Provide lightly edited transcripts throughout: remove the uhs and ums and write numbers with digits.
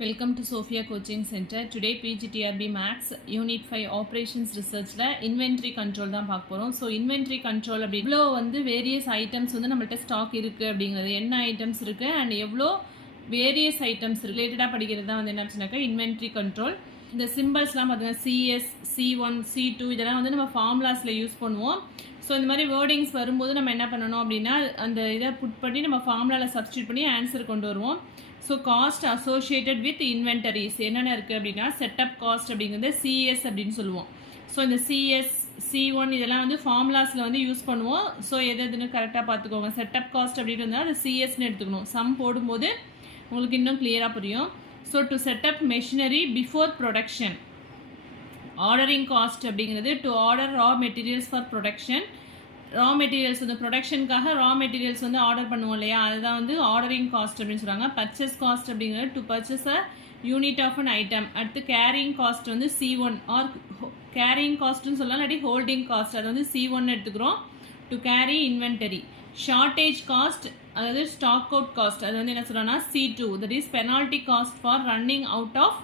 Welcome to Sophia Coaching Center. Today PGTRB Max Unit 5 Operations Researchல Inventory Control தான் பார்க்க போகிறோம். So Inventory Control அப்படி இவ்வளோ வேரியஸ் ஐட்டம்ஸ் நம்மள்ட்ட ஸ்டாக் இருக்குது அப்படிங்கிறது என்ன ஐட்டம்ஸ் இருக்குது அண்ட் எவ்வளோ வேரியஸ் ஐட்டம்ஸ் ரிலேட்டடாக படிக்கிறது தான் என்ன ஆச்சுனாக்கா Inventory Control. இந்த சிம்பிள்ஸ்லாம் பார்த்தீங்கன்னா CS, C1, C2 இதெல்லாம் நம்ம ஃபார்முலாஸில் யூஸ் பண்ணுவோம். ஸோ இந்த மாதிரி வேர்டிங்ஸ் வரும்போது நம்ம என்ன பண்ணணும் அப்படின்னா அந்த இதை புட் பண்ணி நம்ம ஃபார்முலாவில் சப்ஸ்டியூட் பண்ணி ஆன்சர் கொண்டு வருவோம். So cost with with inventories என்னென்ன இருக்குது அப்படின்னா செட்டப் காஸ்ட் அப்படிங்கிறது சிஎஸ் அப்படின்னு சொல்லுவோம். ஸோ இந்த சிஎஸ், C1 இதெல்லாம் ஃபார்முலாஸில் யூஸ் பண்ணுவோம். ஸோ எதுன்னு கரெக்டாக பார்த்துக்கோங்க. செட்டப் காஸ்ட் அப்படின்னு இருந்தால் அது சிஎஸ்ன்னு எடுத்துக்கணும். சம் போடும்போது உங்களுக்கு இன்னும் கிளியராக புரியும். So to set up machinery before production. Ordering cost அப்படிங்கிறது to order raw materials for production. Raw materials ப்ரொடக்ஷனுக்காக ரா மெட்டீரியல்ஸ் ஆர்டர் பண்ணுவோம் இல்லையா, அதுதான் ஆர்டரிங் காஸ்ட் அப்படின்னு சொல்கிறாங்க. பர்ச்சேஸ் காஸ்ட் அப்படிங்கிறது to purchase a unit of an item. அடுத்து carrying cost C1 or carrying காஸ்ட்னு சொல்லலாம், இல்லாட்டி ஹோல்டிங் காஸ்ட் அது C1 எடுத்துக்கிறோம். To carry inventory. Shortage cost அதாவது ஸ்டாக் அவுட் காஸ்ட் அது என்ன சொல்கிறோன்னா C2 that is penalty cost for running out of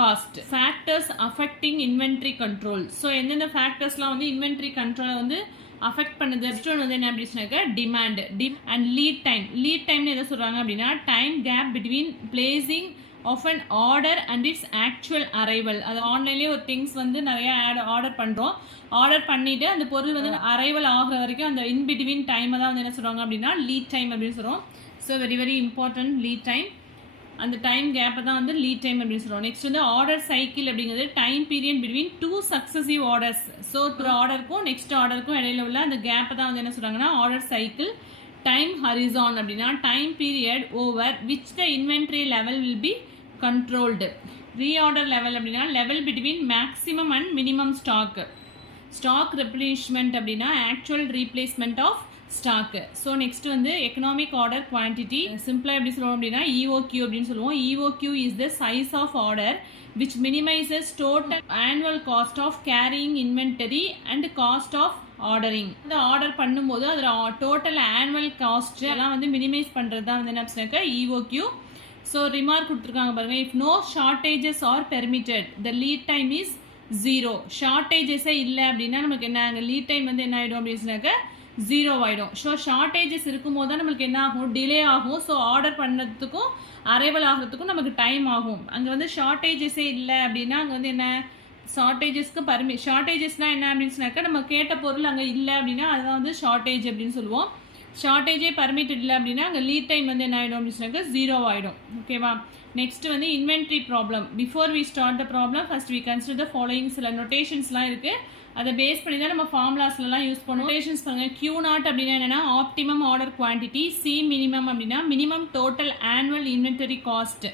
cost. Factors affecting inventory control. So எந்தெந்த ஃபேக்டர்ஸ்லாம் இன்வென்ட்ரி கண்ட்ரோலை அஃபெக்ட் பண்ணுது. நெக்ஸ்ட் ஒன் என்ன அப்படின்னாக்கா demand and lead time. Lead டைம்னு எதை சொல்கிறாங்க அப்படின்னா time gap between placing of an order and its actual arrival. அது ஆன்லைன்லேயே ஒரு திங்ஸ் நிறைய ஆர்டர் பண்ணுறோம். ஆர்டர் பண்ணிவிட்டு அந்த பொருள் அரைவல் ஆகிற வரைக்கும் அந்த இன் பிட்வீன் டைமை தான் என்ன சொல்கிறாங்க அப்படின்னா லீட் டைம் அப்படின்னு சொல்கிறோம். So very very important lead time. அந்த டைம் கேப்பை தான் லீட் டைம் அப்படின்னு சொல்லுவோம். நெக்ஸ்ட் ஆர்டர் சைக்கிள் அப்படிங்கிறது time period between two successive orders. So ஒரு ஆர்டருக்கும் நெக்ஸ்ட் ஆர்டருக்கும் இடையில உள்ள அந்த கேப்பை தான் என்ன சொல்கிறாங்கன்னா ஆர்டர் சைக்கிள். டைம் ஹரிசான் அப்படின்னா time period over which the inventory level will be controlled. Reorder level அப்படின்னா level between maximum and minimum stock. Stock replenishment அப்படின்னா actual replacement of stock. So next economic order quantity. சிம்பிளாக எப்படி சொல்லுவோம் அப்படின்னா EOQ அப்படின்னு சொல்லுவோம். EOQ is the size of order which minimises total annual cost of carrying inventory and cost of ordering. இந்த order பண்ணும்போது அதில் டோட்டல் ஆனுவல் காஸ்ட் எல்லாம் மினிமைஸ் பண்ணுறது தான் என்ன அப்படின்னாக்கா EOQ. ஸோ ரிமார்க் கொடுத்துருக்காங்க பாருங்கள். If no shortages are permitted the lead time is 0. ஷார்ட்டேஜஸே இல்லை அப்படின்னா நமக்கு என்ன லீட் டைம் என்ன ஆகிடும் அப்படின்னாக்கா 0 ஆகிடும். ஸோ ஷார்ட்டேஜஸ் இருக்கும்போது தான் நம்மளுக்கு என்ன ஆகும், டிலே ஆகும். ஸோ ஆர்டர் பண்ணுறதுக்கும் அரைவல் ஆகிறதுக்கும் நமக்கு டைம் ஆகும். அங்கே ஷார்ட்டேஜஸே இல்லை அப்படின்னா அங்கே என்ன ஷார்ட்டேஜஸ்க்கு ஷார்ட்டேஜஸ்னால் என்ன அப்படின்னு சொன்னாக்கா நம்ம கேட்ட பொருள் அங்கே இல்லை அப்படின்னா அதுதான் ஷார்ட்டேஜ் அப்படின்னு சொல்லுவோம். ஷார்ட்டேஜே பர்மிட்டட் இல்லை அப்படின்னா அங்கே லீட் டைம் என்ன ஆகிடும் அப்படின்னு சொன்னாக்கா 0 ஆகிடும். ஓகேவா. Next inventory problem. Before we start the problem first we consider the following. சில நோட்டேஷன்ஸ்லாம் இருக்குது, அதை பேஸ் பண்ணி தான் நம்ம ஃபார்முலாஸ்லாம் யூஸ் பண்ணுவோம். நோட்டேஷன்ஸ் பாருங்கள். Q0 அப்படின்னா என்னென்னா optimum order quantity. C minimum அப்படின்னா minimum total annual inventory cost.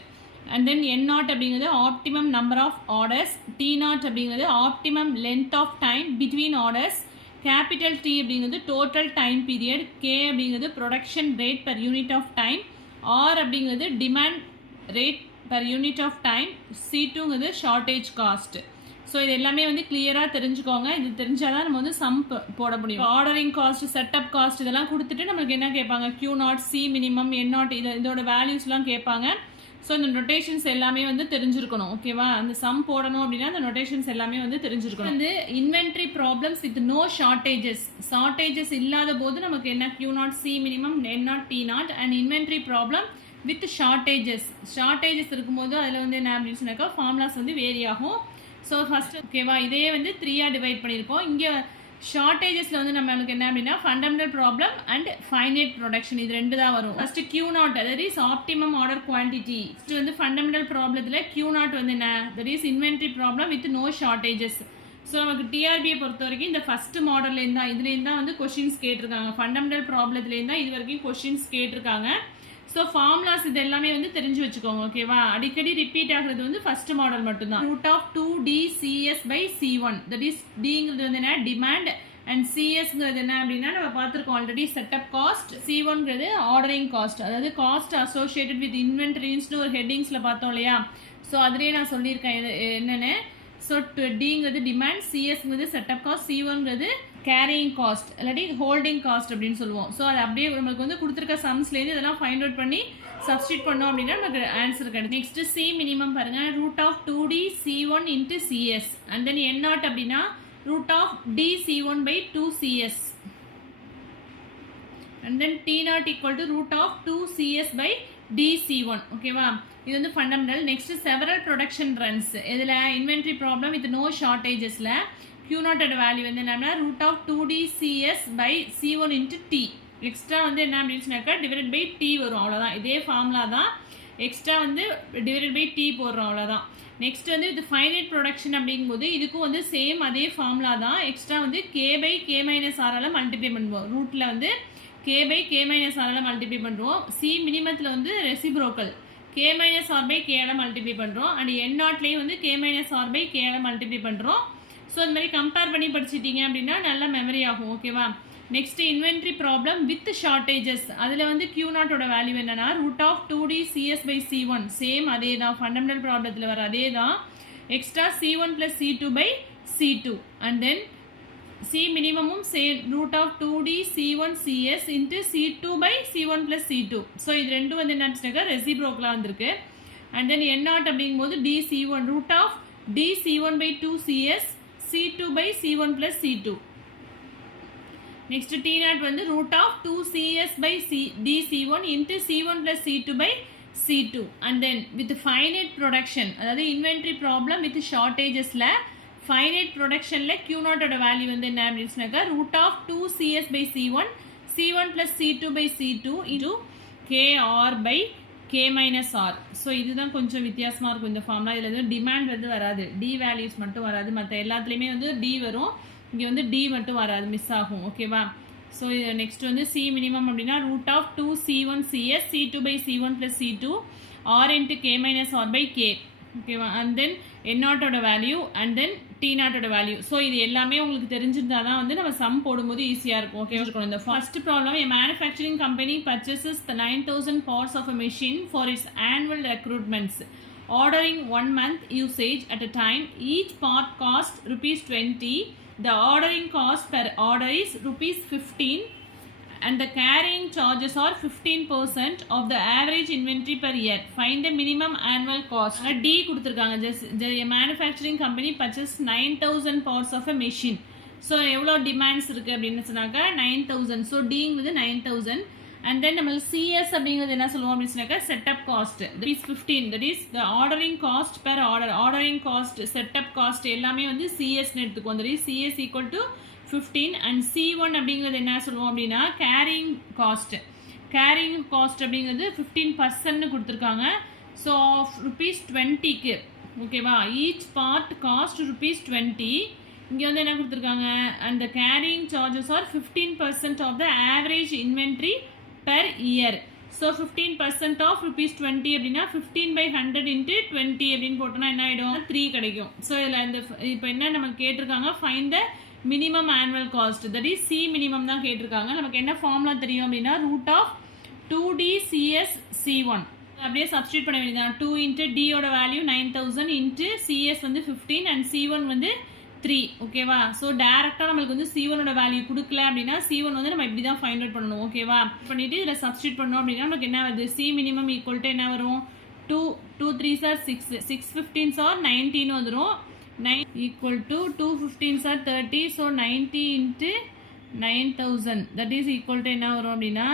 And then N0 அப்படிங்கிறது optimum number of orders. T0 அப்படிங்கிறது optimum length of time between orders. Capital T அப்படிங்கிறது டோட்டல் டைம் பீரியட். K அப்படிங்கிறது production rate per unit of time. R அப்படிங்கிறது demand rate per unit of time. C2ங்கிறது shortage cost. So இது எல்லாமே கிளியராக தெரிஞ்சுக்கோங்க. இது தெரிஞ்சால் தான் நம்ம சம் போட முடியும். ஆர்டரிங் காஸ்ட், செட்டப் காஸ்ட் இதெல்லாம் கொடுத்துட்டு நம்மளுக்கு என்ன கேட்பாங்க, Q0, C மினிமம், N0 இதோட வேல்யூஸ்லாம் கேட்பாங்க. ஸோ இந்த நொட்டேஷன்ஸ் எல்லாமே தெரிஞ்சிருக்கணும். ஓகேவா. அந்த சம் போடணும் அப்படின்னா அந்த நொட்டேஷன்ஸ் எல்லாமே தெரிஞ்சிருக்கணும். Inventory problems with no shortages. Shortages இல்லாத போது நமக்கு என்ன Q0, C minimum, N0, T0. And inventory problem with shortages. Shortages இருக்கும்போது அதில் என்ன அப்படின்னு சொன்னாக்கா ஃபார்முலாஸ் வேரி ஆகும். ஸோ ஃபஸ்ட்டு ஓகேவா இதே 3ஆக டிவைட் பண்ணியிருக்கோம். இங்கே ஷார்ட்டேஜஸில் நம்மளுக்கு என்ன அப்படின்னா fundamental problem and finite production இது 2 தான் வரும். First Q0 that is optimum order quantity. Fundamental ப்ராப்ளத்தில் Q0 என்ன that is inventory problem with no shortages. So நமக்கு டிஆர்பியை பொறுத்த வரைக்கும் இந்த ஃபஸ்ட் மாடல்லேருந்து தான் இதுலேருந்து தான் கொஷின்ஸ் கேட்டிருக்காங்க. ஃபண்டமெண்டல் ப்ராப்ளத்துலேருந்து தான் இது வரைக்கும் கொஷின்ஸ் கேட்டிருக்காங்க. ஸோ ஃபார்முலாஸ் இது எல்லாமே தெரிஞ்சு வச்சுக்கோங்க. ஓகேவா. அடிக்கடி ரிப்பீட் ஆகுறது ஃபர்ஸ்ட் மாடல் மட்டும்தான். Root of 2DCS by C1 that is டிங்கிறது என்ன டிமாண்ட் அண்ட் சிஎஸ்ங்கிறது என்ன அப்படின்னா நம்ம பார்த்துருக்கோம் ஆல்ரெடி செட்டப் காஸ்ட். C1ங்கிறது ஆர்டரிங் காஸ்ட் அதாவது காஸ்ட் அசோசியேட்டட் வித் இன்வென்டரிஸ்னு ஒரு ஹெட்டிங்ஸில் பார்த்தோம் இல்லையா. ஸோ அதுலேயே நான் சொல்லியிருக்கேன் என்னென்னு ஸோ டிங்கிறது டிமாண்ட், சிஎஸ்ங்கிறது செட்டப் காஸ்ட், C1ங்கிறது கேரியிங் காஸ்ட் இல்லாட்டி ஹோல்டிங் காஸ்ட் அப்படின்னு சொல்லுவோம். ஸோ அது அப்படியே நம்மளுக்கு வந்து கொடுத்துருக்க சம்ஸ்லேருந்து இதெல்லாம் ஃபைண்ட் அவுட் பண்ணி சப்ஸ்டியூட் பண்ணோம் அப்படின்னா நமக்கு ஆன்சர் கிடைக்கும். நெக்ஸ்ட் சி மினிமம் பாருங்க, √2D C1 into CS and then N0 அப்படின்னா √D C1 by 2 CS and then T0 equal to √2 CS by D C1. ஓகேவா, இது வந்து fundamental. Next several production runs, இதில் இன்வென்ட்ரி ப்ராப்ளம் வித் நோ ஷார்டேஜஸில் Q0 value வந்து என்னன்னா √2D CS by C1 into T. Extra வந்து என்ன அப்படின்னு சொன்னாக்கா டிவைட் பை T வரும், அவ்வளோதான். இதே ஃபார்முலா தான், எக்ஸ்ட்ரா வந்து டிவைட் பை T போடுறோம், அவ்வளோதான். நெக்ஸ்ட் வந்து இது ஃபைனைட் ப்ரொடக்ஷன் அப்படிங்கும்போது இதுக்கும் வந்து சேம் அதே ஃபார்முலா தான். எக்ஸ்ட்ரா வந்து K/K-R மல்டிப்ளை பண்ணுவோம். ரூட்டில் வந்து K/K-R மல்டிப்ளை பண்ணுறோம். சி மினிமத்தில் வந்து ரெசிப்ரோக்கல் K-R/K மல்டிப்ளை பண்ணுறோம். அண்ட் N0லேயும் வந்து K-R/K மல்டிப்ளை பண்ணுறோம். ஸோ இந்த மாதிரி கம்பேர் பண்ணி படிச்சிட்டிங்க அப்படின்னா நல்லா மெமரி ஆகும். ஓகேவா, next inventory problem with shortages, அதில் வந்து Q0 வேல்யூ என்னன்னா √2D CS by C1, same அதே தான், ஃபண்டமெண்டல் ப்ராப்ளத்தில் வர அதே தான். Extra C1 plus C2 by C2 and then C மினிமமும் same √2D C1 CS into C2 by C1 plus C2. So இது ரெண்டும் வந்து என்னச்சுனாக்கா ரெசிப்ரோக்கலாக வந்திருக்கு. அண்ட் தென் N0 அப்படிங்கும்போது D C1 √D C1 by 2 CS C2 by C1 plus C2. Next T0 வந்து √2 CS by D C1 into C1 plus C2 by C2 and then with finite production, அதாவது inventory problem with ஷார்டேஜஸில் finite ப்ரொடக்ஷனில் Q0 value வந்து என்ன அப்படின்னு சொன்னாக்கா √2 CS by C1 C1 plus C2 by C2 into KR by K-R. So இதுதான் கொஞ்சம் வித்தியாசமாக இருக்கும் இந்த ஃபார்முலா. இதில் வந்து டிமாண்ட் வந்து வராது, டி வேல்யூஸ் மட்டும் வராது, மற்ற எல்லாத்துலேயுமே வந்து டி வரும், இங்கே வந்து டி மட்டும் வராது, மிஸ் ஆகும். ஓகேவா, ஸோ நெக்ஸ்ட் வந்து சி மினிமம் அப்படின்னா √2 C1 CS C2 by C1 plus C2 R into K-R by K. ஓகேவா, and then N0 value and then T0 value. So இது எல்லாமே உங்களுக்கு தெரிஞ்சிருந்தா தான் வந்து நம்ம சம் போடும்போது ஈஸியாக இருக்கும். ஓகே, இந்த first problem, a manufacturing company purchases the 9,000 parts of a machine for its annual recruitments, ordering 1 month usage at a time. Each part cost ₹20. The ordering cost per order is ₹15 and the carrying charges are 15% of the average inventory per year. Find the minimum annual cost. D கொடுத்திருக்காங்க. The manufacturing company purchased 9,000 parts of a machine. So எவ்வளோ demands இருக்குது அப்படின்னு சொன்னாக்கா 9,000. So டிங்கிறது 9,000 and then நம்ம CS அப்படிங்கிறது என்ன சொல்லுவோம் அப்படின்னு சொன்னாக்கா setup cost, that is 15, that is the ordering cost per order. ordering cost, setup cost எல்லாமே வந்து CSன்னு எடுத்துக்குவோம். that is CS equal to 15 and C1 அப்படிங்கிறது என்ன சொல்லுவோம் அப்படின்னா கேரிங் காஸ்ட். கேரிங் காஸ்ட் அப்படிங்கிறது 15% கொடுத்துருக்காங்க. ஸோ ₹20க்கு ஓகேவா, ஈச் பார்ட் காஸ்ட் ₹20. இங்கே வந்து என்ன கொடுத்துருக்காங்க, and the carrying charges are 15% of the average inventory per year. So 15% of ₹20 அப்படின்னா 15/100 into 20 அப்படின்னு போட்டோம்னா என்ன ஆகிடும், 3 கிடைக்கும். ஸோ இதில் இந்த இப்போ என்ன நமக்கு கேட்டிருக்காங்க, find the minimum annual cost, that is C minimum தான் கேட்டிருக்காங்க. நமக்கு என்ன ஃபார்முலா தெரியும் அப்படின்னா √2D CS C1 அப்படியே சப்ஸ்டியூட் பண்ண வேண்டியதான். 2 into D value 9,000 into CS வந்து 15 and C1 வந்து 3. ஓகேவா, ஸோ டேரெக்டாக நம்மளுக்கு வந்து C1 வேல்யூ கொடுக்கல அப்படின்னா C1 வந்து நம்ம இப்படி தான் ஃபைண்ட் அவுட் பண்ணணும். ஓகேவா, பண்ணிவிட்டு இதில் சப்ஸ்டியூட் பண்ணோம் அப்படின்னா நமக்கு என்ன வருது, சி மினிமம் ஈக்குவல் டு என்ன வரும், 2 3s are 6, 6 15s are 19 வந்துடும். 9 equal to 2 15s are 30. So 90 into 9,000 that is equal to என்ன வரும் அப்படின்னா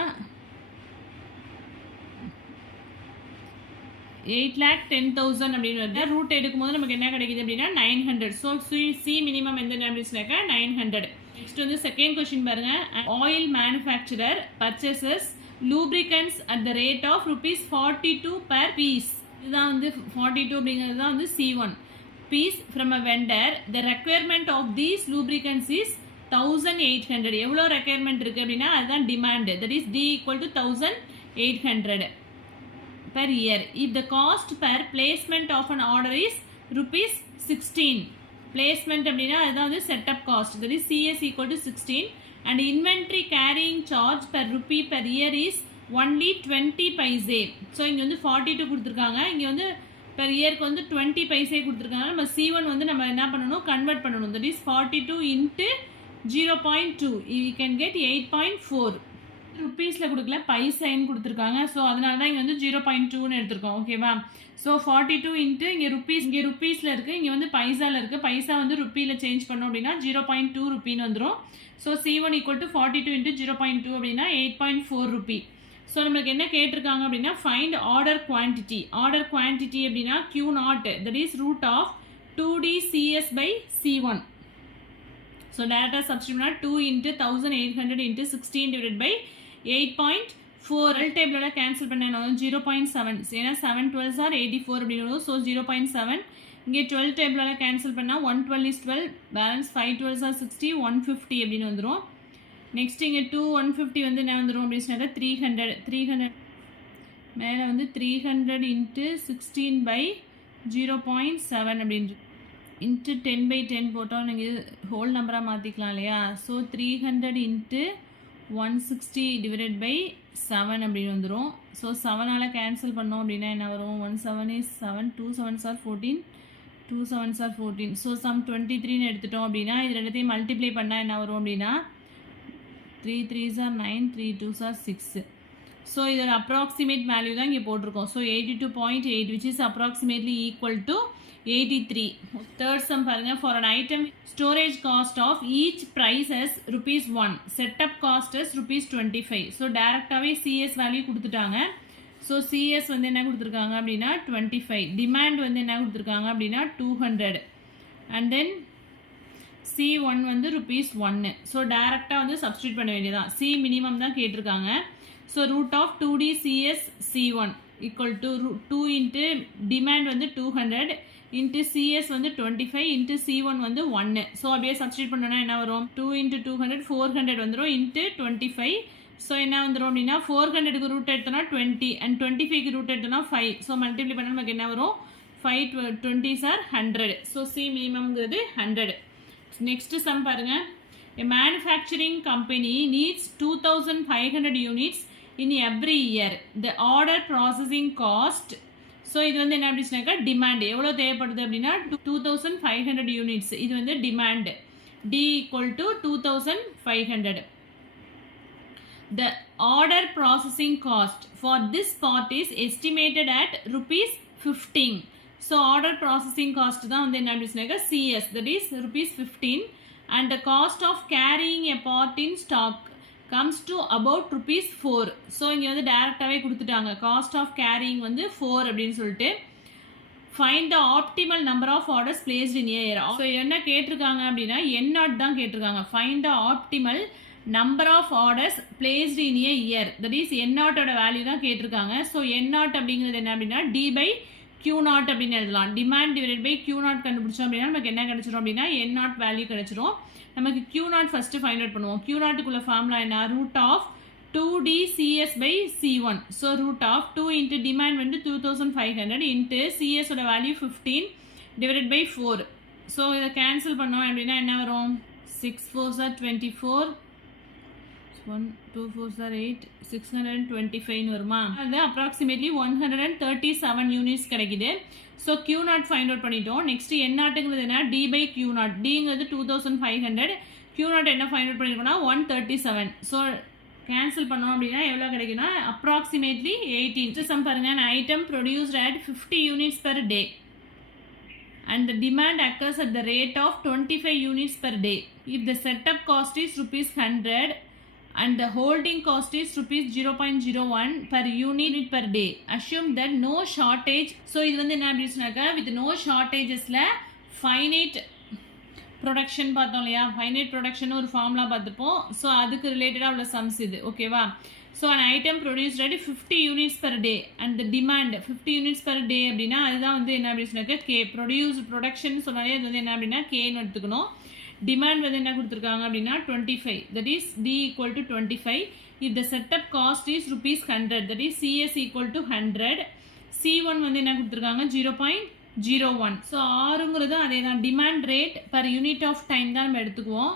8,10,000 அப்படின்னு வருது. ரூட் எடுக்கும்போது நமக்கு என்ன கிடைக்குது அப்படின்னா 900. ஸோ சி மினிமம் எந்த அப்படின்னாக்கா 900. நெக்ஸ்ட் வந்து செகண்ட் கொஸ்டின் பாருங்க, oil manufacturer purchases lubricants at the rate of ₹42 per piece. இதுதான் வந்து 42 அப்படிங்கிறது தான் வந்து C1 piece from a vendor. The requirement of these lubricants is 1,800. எவ்வளோ ரெக்யர்மெண்ட் இருக்குது அப்படின்னா அதுதான் demand, that is D equal to 1,800 per year. If the cost per placement of an order is ₹16, placement அப்படின்னா அதுதான் வந்து setup cost, that is CS equal to 16 and inventory carrying charge per rupee per year is only 20 paise. So இங்கே வந்து 42 கொடுத்துருக்காங்க, இங்கே வந்து per இயருக்கு வந்து 20 பைசே கொடுத்துருக்காங்க. நம்ம C1 வந்து நம்ம என்ன பண்ணணும், கன்வெர்ட் பண்ணணும். That is 42 into 0.2 we can get 8.4. ருபீஸில் கொடுக்கல, பைசைன்னு கொடுத்துருக்காங்க. ஸோ அதனால தான் இங்கே வந்து 0.2ன்னு எடுத்திருக்கோம். ஓகேவா? ஸோ 42 இன்ட்டு இங்கே ருபீஸில் இருக்குது, இங்கே வந்து பைசாவில் இருக்குது. பைசா வந்து ருப்பியில் சேஞ்ச் பண்ணோம் அப்படின்னா 0.2 ருப்பின்னு வந்துடும். So C1 equal to 42 into 0.2 அப்படின்னா 8.4 ருபி. ஸோ நம்மளுக்கு என்ன கேட்டிருக்காங்க அப்படின்னா find order quantity. Order quantity அப்படின்னா Q0 that is root of 2DCS by C1. So டேரெக்டாக சப்ஸ்டியூட் பண்ணால் 2 இன்ட்டு 1800 இன்ட்டு 16 டிவைட் பை 8.4. டேபிளோட கேன்சல் பண்ண 0.7. ஏன்னா 7 12s are 84 அப்படின்னு. ஸோ 0.7. இங்கே 12 டேபிளோட கேன்சல் பண்ணால் 112 is 12, பேலன்ஸ் 5 12s are 60, 150 அப்படின்னு வந்துடும். நெக்ஸ்ட் இங்கே 150 வந்து என்ன வந்துடும் அப்படின்னு சொன்னாக்கா 300 மேலே வந்து 300 இன்ட்டு 16 by 0.7 அப்படின்னு இன்ட்டு 10 by 10 போட்டோம். நீங்கள் ஹோல் நம்பராக மாற்றிக்கலாம் இல்லையா? ஸோ 300 இன்ட்டு 160 டிவைடட் பை 7 அப்படின்னு வந்துடும். ஸோ 7ஆல் கேன்சல் பண்ணோம் அப்படின்னா என்ன வரும்? 1 7 is 7, 2 7s are 14, 2 7s are 14. So some 23ன்னு எடுத்துட்டோம் அப்படின்னா இது ரெண்டுத்தையும் மல்டிப்ளை பண்ணால் என்ன வரும் அப்படின்னா 3 3s are 9, 3 2s are 6. So இதோட அப்ராக்சிமேட் வேல்யூ தான் இங்கே போட்டிருக்கோம். So 82.8 which is approximately equal to 83. Third sum பாருங்க. For an item storage cost of each price as ₹1, setup cost as ₹25. So டேரெக்டாகவே CS வேல்யூ கொடுத்துட்டாங்க. ஸோ CS வந்து என்ன கொடுத்துருக்காங்க அப்படின்னா 25. டிமாண்ட் வந்து என்ன கொடுத்துருக்காங்க அப்படின்னா 200. அண்ட் தென் C1 வந்து ₹1. ஸோ டேரெக்டாக வந்து சப்ஸ்டியூட் பண்ண வேண்டியதான். C மினிமம் தான் கேட்டிருக்காங்க. So root of 2DCS C1 equal to 2 into demand வந்து 200 இன்ட்டு CS வந்து 25 இன்ட்டு C1 வந்து 1. ஸோ அப்படியே சப்ஸ்டியூட் பண்ணோன்னா என்ன வரும்? 2 இன்ட்டு 200 400 வந்துடும் இன்ட்டு 25. ஸோ என்ன வந்துடும் அப்படின்னா 400க்கு ரூட் எடுத்தோன்னா 20 அண்ட் 25க்கு ரூட் எடுத்தோன்னா 5. ஸோ மல்டிப்ளை பண்ணால் நமக்கு என்ன வரும்? 5 20s are 100. So C மினிமம்ங்கிறது 100. Next sum பாருங்க. A manufacturing company needs 2500 units in every year. The order processing cost. So இது வந்து என்ன அப்படின்னாக்கா டிமாண்ட் எவ்வளோ தேவைப்படுது அப்படின்னா 2500 யூனிட்ஸ். இது வந்து demand. D equal to 2500. The order processing cost for this part is estimated at ₹15. So order processing cost தான் வந்து என்ன அப்படின்னாக்கா CS, that is ₹15. And the cost of carrying a part in stock comes to about ₹4. So இங்கே வந்து டேரெக்டாகவே கொடுத்துட்டாங்க. Cost of carrying வந்து 4 அப்படின்னு சொல்லிட்டு. Find the optimal number of orders placed in year. So என்ன கேட்டிருக்காங்க அப்படின்னா N0 தான் கேட்டிருக்காங்க. Find the optimal number of orders placed in a year. That is N0ஓட வேல்யூ தான் கேட்டிருக்காங்க. ஸோ N0 அப்படிங்கிறது என்ன அப்படின்னா D by Q0 அப்படின்னு எழுதலாம். டிமாண்ட் டிவைடட் பை Q0 கண்டுபிடிச்சோம் அப்படின்னா நமக்கு என்ன கிடைச்சிரும் அப்படின்னா N0 வேல்யூ கிடைச்சிரும். நமக்கு Q0 ஃபஸ்ட்டு ஃபைண்ட் அவுட் பண்ணுவோம். Q0க்குள்ள ஃபார்முலா என்ன? Root of 2DCS by C1. So root of 2 into demand வந்து 2500 இன்ட்டு CSோட வேல்யூ 15 டிவைடட் பை 4. ஸோ இதை கேன்சல் பண்ணோம் அப்படின்னா என்ன வரும்? 6 4s are 24, 1 2 4s are 8, 625 வருமா? அது அப்ராக்சிமேட்லி 137 யூனிட்ஸ் கிடைக்குது. ஸோ Q0 ஃபைண்ட் அவுட் பண்ணிட்டோம். நெக்ஸ்ட் N0ங்கிறது என்ன? D by Q0. Dங்கிறது 2500. Q0 என்ன ஃபைண்ட் அவுட் பண்ணியிருக்கோம்னா 137. ஸோ கேன்சல் பண்ணோம் அப்படின்னா எவ்வளோ கிடைக்குன்னா அப்ராக்சிமேட்லி 18. சம் பாருங்க. an item produced at 50 units per day and the demand occurs at the rate of 25 units per day. If the setup cost is ₹100 and the holding cost is ₹0.01 per unit per day, assume that no shortage. So இது வந்து என்ன அப்படின்னாக்கா with no shortagesல finite production பார்த்தோம் இல்லையா? Finite production ஒரு formula பார்த்துப்போம். So அதுக்கு ரிலேட்டடாக உள்ள சம்ஸ் இது. ஓகேவா? So an item produced at 50 units per day and the demand 50 units per day அப்படின்னா அதுதான் வந்து என்ன அப்படின்னாக்கா K. ப்ரொடக்ஷன் சொன்னாலே அது வந்து என்ன அப்படின்னா Kன்னு எடுத்துக்கணும். டிமாண்ட் வந்து என்ன கொடுத்துருக்காங்க அப்படின்னா 25. That is D equal to 25. if the setup cost is ₹100, that is CS equal to 100. C1 வந்து என்ன கொடுத்துருக்காங்க 0.01. ஸோ ஆறுங்கிறது அதே தான். Demand rate per unit of time தான் நம்ம எடுத்துக்குவோம்.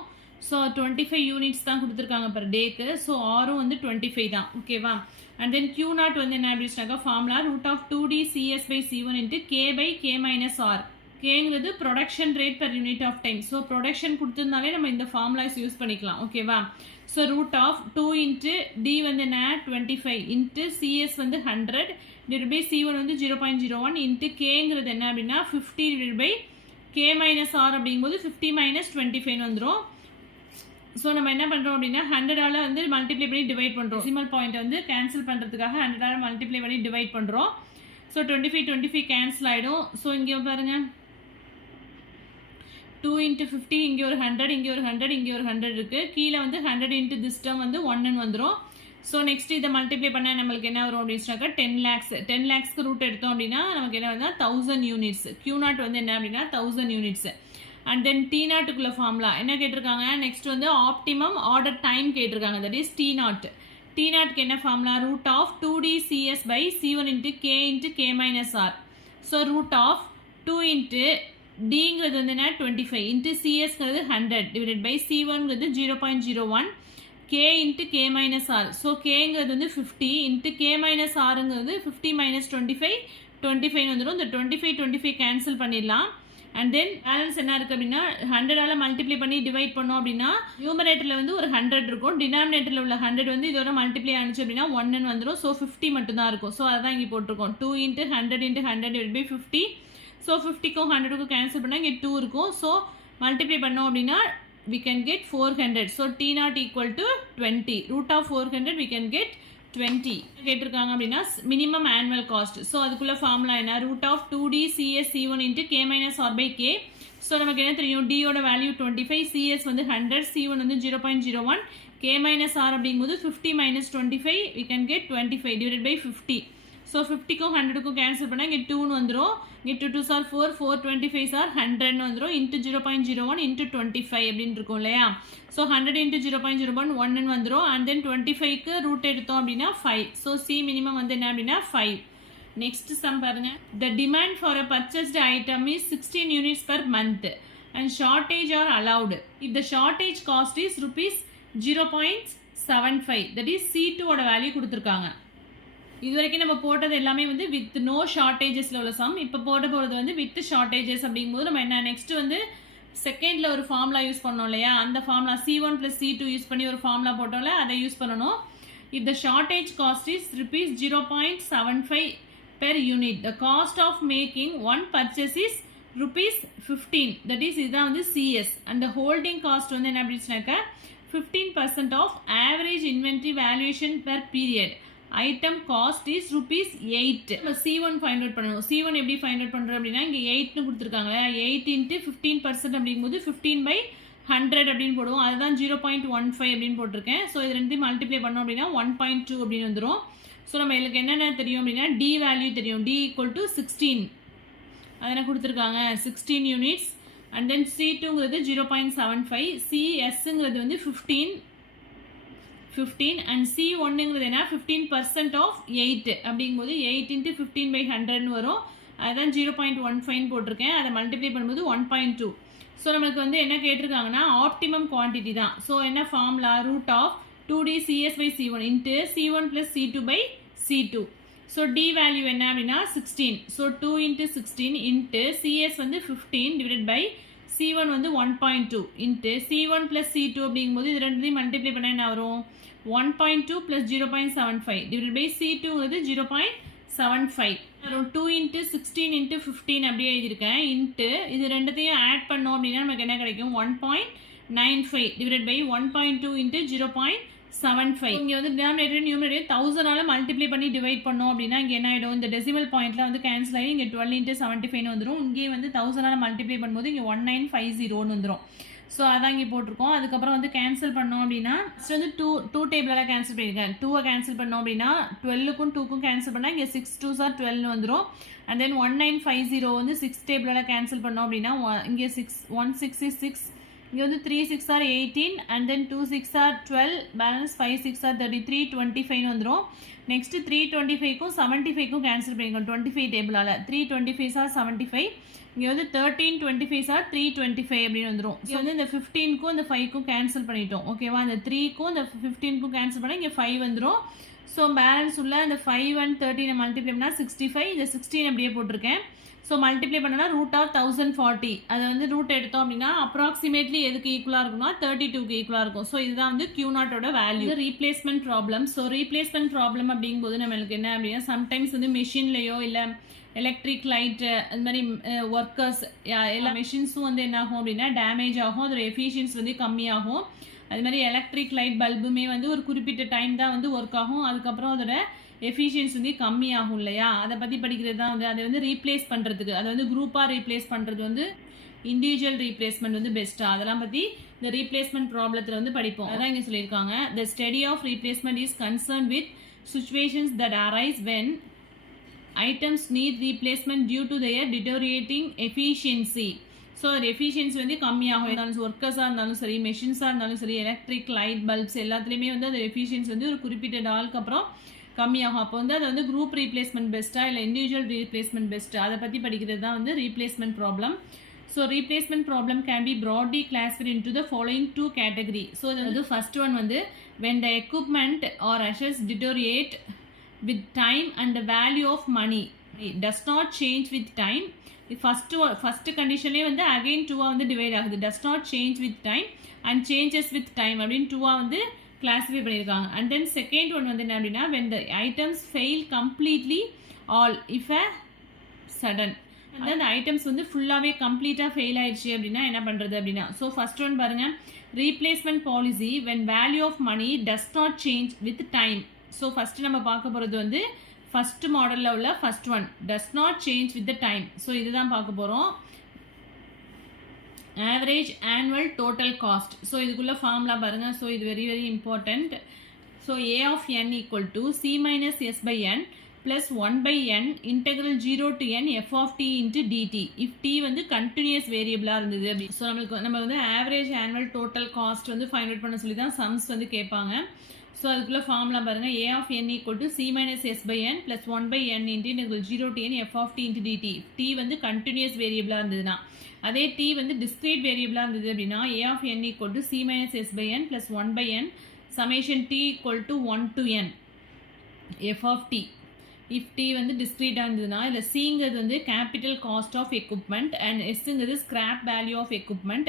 ஸோ 25 யூனிட்ஸ் தான் கொடுத்துருக்காங்க பர் டேக்கு. ஸோ ஆரும் வந்து 25 தான். ஓகேவா? அண்ட் தென் Q நாட் வந்து என்ன அப்படின்னாக்கா formula √2D CS/C1 into K/K-R. கேங்கிறது production rate per unit of time. So production கொடுத்துருந்தாலே நம்ம இந்த ஃபார்முலாஸ் யூஸ் பண்ணிக்கலாம். ஓகேவா? ஸோ √2 இன்ட்டு D வந்து என்ன 25 இன்ட்டு CS வந்து 100 டிவைட் பை C1 வந்து 0.01 இன்ட்டு கேங்கிறது என்ன அப்படின்னா 50 டிவைட் பை K-R அப்படிங்கும்போது 50 - 25 வந்துடும். ஸோ நம்ம என்ன பண்ணுறோம் அப்படின்னா 100ஆல் வந்து மல்டிப்ளை பண்ணி டிவைட் பண்ணுறோம். டெசிமல் பாயிண்ட் வந்து கேன்சல் பண்ணுறதுக்காக 100ஆல் மல்டிப்ளை பண்ணி டிவைட் பண்ணுறோம். ஸோ 25 கேன்சல் ஆகிடும். ஸோ இங்கே பாருங்கள் 2 × 50 இங்கே ஒரு 100 இங்கே ஒரு 100 இங்கே ஒரு 100 இருக்குது. கீழே வந்து 100 × this term வந்து 1 வந்துடும். ஸோ நெக்ஸ்ட் இதை மல்டிப்ளை பண்ணால் நம்மளுக்கு என்ன வரும் அப்படின்னாக்கா 10 lakhs. 10 lakhsக்கு ரூட் எடுத்தோம் அப்படின்னா நமக்கு என்ன வருதுன்னா 1000 யூனிட்ஸ். Q நாட் வந்து என்ன அப்படின்னா 1000 யூனிட்ஸ். அண்ட் தென் T நாட்டுக்குள்ள ஃபார்முலா என்ன கேட்டிருக்காங்க, நெக்ஸ்ட் வந்து ஆப்டிமம் ஆர்டர் டைம் கேட்டிருக்காங்க. That is T naught. T நாட்க்கு என்ன formula √2D CS/C1 into K into K-R. So √2 into Dங்கிறது வந்து என்ன 25 இன்ட்டு CSங்கிறது 100 டிவைட் பை C1ங்கிறது 0.01 K இன்ட்டு K-R. ஸோ Kங்கிறது வந்து 50 இன்ட்டு K-Rங்கிறது 50 - 25 வந்துடும். இந்த 25 கேன்சல் பண்ணிடலாம். அண்ட் தென் பேலன்ஸ் என்ன இருக்குது அப்படின்னா 100ஆல் மல்டிப்ளை பண்ணி டிவைட் பண்ணோம் அப்படின்னா நியூமரேட்டரில் வந்து ஒரு 100 இருக்கும். டினாமினேட்டரில் உள்ள 100 வந்து இதோட மல்டிப்ளை ஆனிச்சு அப்படின்னா 1 வந்துடும். ஸோ 50 மட்டும்தான் இருக்கும். ஸோ அதான் இங்கே போட்டிருக்கோம் 2 × 100 × 100 டிவைட் பை 50. ஸோ 50க்கும் 100க்கும் கேன்சல் பண்ணால் இங்கே 2 இருக்கும். ஸோ மல்டிப்ளை பண்ணோம் அப்படின்னா we can get 400. So T naught equal to 20. √400 we can get 20. கேட்டிருக்காங்க அப்படின்னா மினிமம் ஆனுவல் காஸ்ட். ஸோ அதுக்குள்ள ஃபார்முலா என்ன √2D CS/C1 into K-R/K. So நமக்கு என்ன தெரியும், டியோட வேல்யூ 25, CS வந்து 100, C1 வந்து 0.01, K-R அப்படிங்கும்போது 50 - 25 we can get 25 divided by 50. So 50க்கும் 100க்கும் cancel பண்ணால் இங்கே 2 வந்துடும். இங்கே 2 2s are 4, 4 25s are 100 வந்துடும். இன்ட்டு 0.01 இன்ட்டு 25 அப்படின்னு இருக்கும் இல்லையா. ஸோ 100 இன்ட்டு 0.01 1 வந்துடும். அண்ட் தென் 25க்கு ரூட் எடுத்தோம் அப்படின்னா 5. ஸோ C மினிமம் வந்து என்ன அப்படின்னா 5. நெக்ஸ்ட் சம் பாருங்க. த demand for a purchased item is 16 units per month and shortage are allowed if the shortage cost is ₹0.75. that is C2 ஓட value கொடுத்துருக்காங்க. இது வரைக்கும் நம்ம போட்டது எல்லாமே வந்து வித் நோ ஷார்ட்டேஜஸில் உள்ள சம். இப்போ போட போகிறது வந்து வித் ஷார்ட்டேஜஸ் அப்படிங்கும்போது நம்ம என்ன நெக்ஸ்ட் வந்து செகண்டில் ஒரு ஃபார்முலா யூஸ் பண்ணோம் இல்லையா, அந்த ஃபார்முலா C1 + C2 யூஸ் பண்ணி ஒரு ஃபார்முலா போட்டோம்ல, அதை யூஸ் பண்ணணும். If the shortage cost is ₹0.75 per unit, the cost of making one purchase is ₹15. that is இதுதான் வந்து CS. and the holding cost வந்து என்ன அப்படின்னாக்கா 15% of average inventory valuation per period. Item cost is ₹8. நம்ம C1 find out பண்ணணும். C1 எப்படி find out பண்ணுறோம் அப்படின்னா இங்கே 8ன்னு கொடுத்துருக்காங்க. 8 × 15% அப்படிங்கும்போது 15/100 அப்படின்னு போடுவோம். அதுதான் 0.15 அப்படின்னு போட்டிருக்கேன். ஸோ இது ரெண்டையும் மல்டிப்ளை பண்ணோம் அப்படின்னா 1.2 அப்படின்னு வந்துடும். ஸோ நம்ம இதுக்கு என்னென்ன தெரியும் அப்படின்னா D வேல்யூ தெரியும். D = 16 அதெல்லாம் கொடுத்துருக்காங்க 16 யூனிட்ஸ். அண்ட் தென் C2ங்கிறது 0.75, CSங்கிறது வந்து 15 அண்ட் C1ங்கிறது என்ன 15% ஆஃப் 8 அப்படிங்கும்போது 8 × 15/100 வரும். அதுதான் 0.15 போட்டிருக்கேன். அதை மல்டிப்ளை பண்ணும்போது 1.2. ஸோ நமக்கு வந்து என்ன கேட்டிருக்காங்கன்னா ஆப்டிமம் குவான்டிட்டி தான். ஸோ என்ன formula √2D CS/C1 into C1 + C2/C2. So D value என்ன அப்படின்னா 16. ஸோ 2 × 16 இன்ட்டு CS வந்து 15 டிவைட் பை C1 வந்து 1.2 இன்ட்டு C1 + C2 அப்படிங்கும்போது இது ரெண்டுத்தையும் மல்டிப்ளை பண்ணால் என்ன வரும் 1.2 + 0.75 டிவைட் பை C2ங்கிறது 0.75 வரும். 2 × 16 × 15 அப்படியே எழுதியிருக்கேன். இன்ட்டு இது ரெண்டுத்தையும் ஆட் பண்ணோம் அப்படின்னா நமக்கு என்ன கிடைக்கும் 1.95 டிவைட் பை 1.2 × 0.75. இங்கே வந்து டினாமினேட்டர் நியூமரேட்டர் 1000ஆல் மல்டிப்ளை பண்ணி டிவைட் பண்ணோம் அப்படின்னா இங்கே என்ன ஆகிடும், இந்த டெசிமல் பாயிண்ட்டில் வந்து கேன்சல் ஆகி இங்கே 12 × 75 வந்துடும். இங்கே வந்து 1000ஆல் மல்டிப்ளை பண்ணும்போது இங்கே 1950 வந்துடும். ஸோ அதான் இங்கே போட்டிருக்கோம். அதுக்கப்புறம் வந்து கேன்சல் பண்ணோம் அப்படின்னா ஃபஸ்ட் வந்து டூ டேபிளெல்லாம் கேன்சல் பண்ணியிருக்கேன். 2 கேன்சல் பண்ணோம் அப்படின்னா 12க்கும் 2க்கும் கேன்சல் பண்ணால் இங்கே 6 2s are 12 வந்துடும். அண்ட் தென் 1950 வந்து 6 டேபிளெல்லாம் கேன்சல் பண்ணோம் அப்படின்னா இங்கே 6 1 6 is 6 இங்கே வந்து 3 6 are 18 and then 2 6 are 12 balance 5 6 are 33 25 வந்துடும். நெக்ஸ்ட் 325க்கும் 75க்கும் கேன்சல் பண்ணிக்கணும் 25 டேபிளால் 325 are 75. இங்கே வந்து 13 25 are 325 அப்படின்னு வந்துடும். இங்கே வந்து இந்த 15க்கும் இந்த 5க்கும் கேன்சல் பண்ணிட்டோம். ஓகேவா, இந்த 3க்கும் இந்த 15க்கும் கேன்சல் பண்ணால் இங்கே 5 வந்துடும். ஸோ பேலன்ஸ் உள்ள இந்த 5 and 13 மல்டிப்ளை பண்ணால் 65. இந்த 16 அப்படியே போட்டிருக்கேன். ஸோ மல்டிப்ளை பண்ணனா √1040 அதை வந்து ரூட் எடுத்தோம் அப்படின்னா அப்ராக்சிமேட்லி எதுக்கு ஈக்குவலாக இருக்கும்னா 32க்கு ஈக்குவலாக இருக்கும். ஸோ இதுதான் வந்து Q0ஓட value. Replacement problem. So replacement problem அப்படிங்கும்போது நம்மளுக்கு என்ன அப்படின்னா சம்டைம்ஸ் வந்து மிஷின்லையோ இல்லை எலக்ட்ரிக் லைட்டு அந்த மாதிரி ஒர்க்கர்ஸ் எல்லா மிஷின்ஸும் வந்து என்ன ஆகும் அப்படின்னா டேமேஜ் ஆகும், அதோட எஃபிஷியன்சி வந்து கம்மியாகும். அது மாதிரி எலக்ட்ரிக் லைட் பல்புமே வந்து ஒரு குறிப்பிட்ட டைம் தான் வந்து ஒர்க் ஆகும், அதுக்கப்புறம் அதோட எஃபிஷியன்சி வந்து கம்மியாகும் இல்லையா. அதை பற்றி படிக்கிறது தான் வந்து அதை வந்து ரீப்ளேஸ் பண்ணுறதுக்கு, அதை வந்து குரூப்பாக ரீப்ளேஸ் பண்ணுறது வந்து இண்டிவிஜுவல் ரீப்ளேஸ்மெண்ட் வந்து பெஸ்ட்டாக, அதெல்லாம் பற்றி இந்த ரீப்ளேஸ்மெண்ட் ப்ராப்ளத்தில் வந்து படிப்போம். அதான் இங்கே சொல்லியிருக்காங்க. The study of replacement is concern with situations that arise when items need replacement due to their deteriorating efficiency. So அது எஃபிஷியன்சி வந்து கம்மியாகும். இருந்தாலும் ஒர்க்கர்ஸாக இருந்தாலும் சரி, மெஷின்ஸாக இருந்தாலும் சரி, எலக்ட்ரிக் லைட் பல்ப்ஸ் எல்லாத்துலேயுமே வந்து அது எஃபிஷியன்சி வந்து ஒரு குறிப்பிட்ட நாளுக்கு அப்புறம் கம்மியாகும். அப்போ வந்து அது வந்து குரூப் ரீப்ளேஸ்மெண்ட் பெஸ்ட்டாக இல்லை இண்டிவிஜுவல் ரீப்ளேஸ்மெண்ட் பெஸ்ட்டாக அதை பற்றி படிக்கிறது தான் வந்து replacement problem. So replacement problem can be broadly classified into the following 2 category. So இது வந்து ஃபர்ஸ்ட் ஒன் வந்து when the equipment or assets deteriorate with time and the value of money it does not change with time. first conditionலே வந்து again 2 வந்து divide ஆகுது. does not change with time and changes with time அப்படின்னு 2 வந்து classify பண்ணியிருக்காங்க. and then second one வந்து என்ன அப்படின்னா when the items fail completely all if a sudden அந்த ஐட்டம்ஸ் வந்து ஃபுல்லாகவே கம்ப்ளீட்டாக ஃபெயில் ஆயிடுச்சு அப்படின்னா என்ன பண்ணுறது அப்படின்னா. ஸோ ஃபர்ஸ்ட் ஒன் பாருங்கள், replacement policy when value of money does not change with time. So first நம்ம பார்க்க போகிறது வந்து ஃபஸ்ட்டு மாடலில் உள்ள first one does not change with the time. So இதுதான் பார்க்க போகிறோம். Average annual total cost. So இதுக்குள்ள ஃபார்முலா பாருங்கள். ஸோ இது very very important. So A of n equal to C minus S by n plus 1 by n integral 0 to n f of t into dt if t வந்து continuous வேரியபிளாக இருந்தது அப்படி. So நம்ம வந்து average annual total cost வந்து find out பண்ண சொல்லி தான் sums வந்து கேட்பாங்க. ஸோ அதுக்குள்ள ஃபார்முலா பாருங்கள். A of n equal to C minus S by n plus 1 by n into integral 0 to n f of t into dt. t வந்து continuous வேரியபிளாக இருந்ததுன்னா, அதே t வந்து டிஸ்கிரீட் வேரியபிளாக இருந்தது அப்படின்னா A of n equal to C minus S by n plus 1 by n summation t equal to 1 to n f of t. if t வந்து டிஸ்கிரீட்டாக இருந்ததுன்னா இல்லை சிங்கிறது வந்து capital cost of equipment and எஸ்ங்கிறது scrap value of equipment,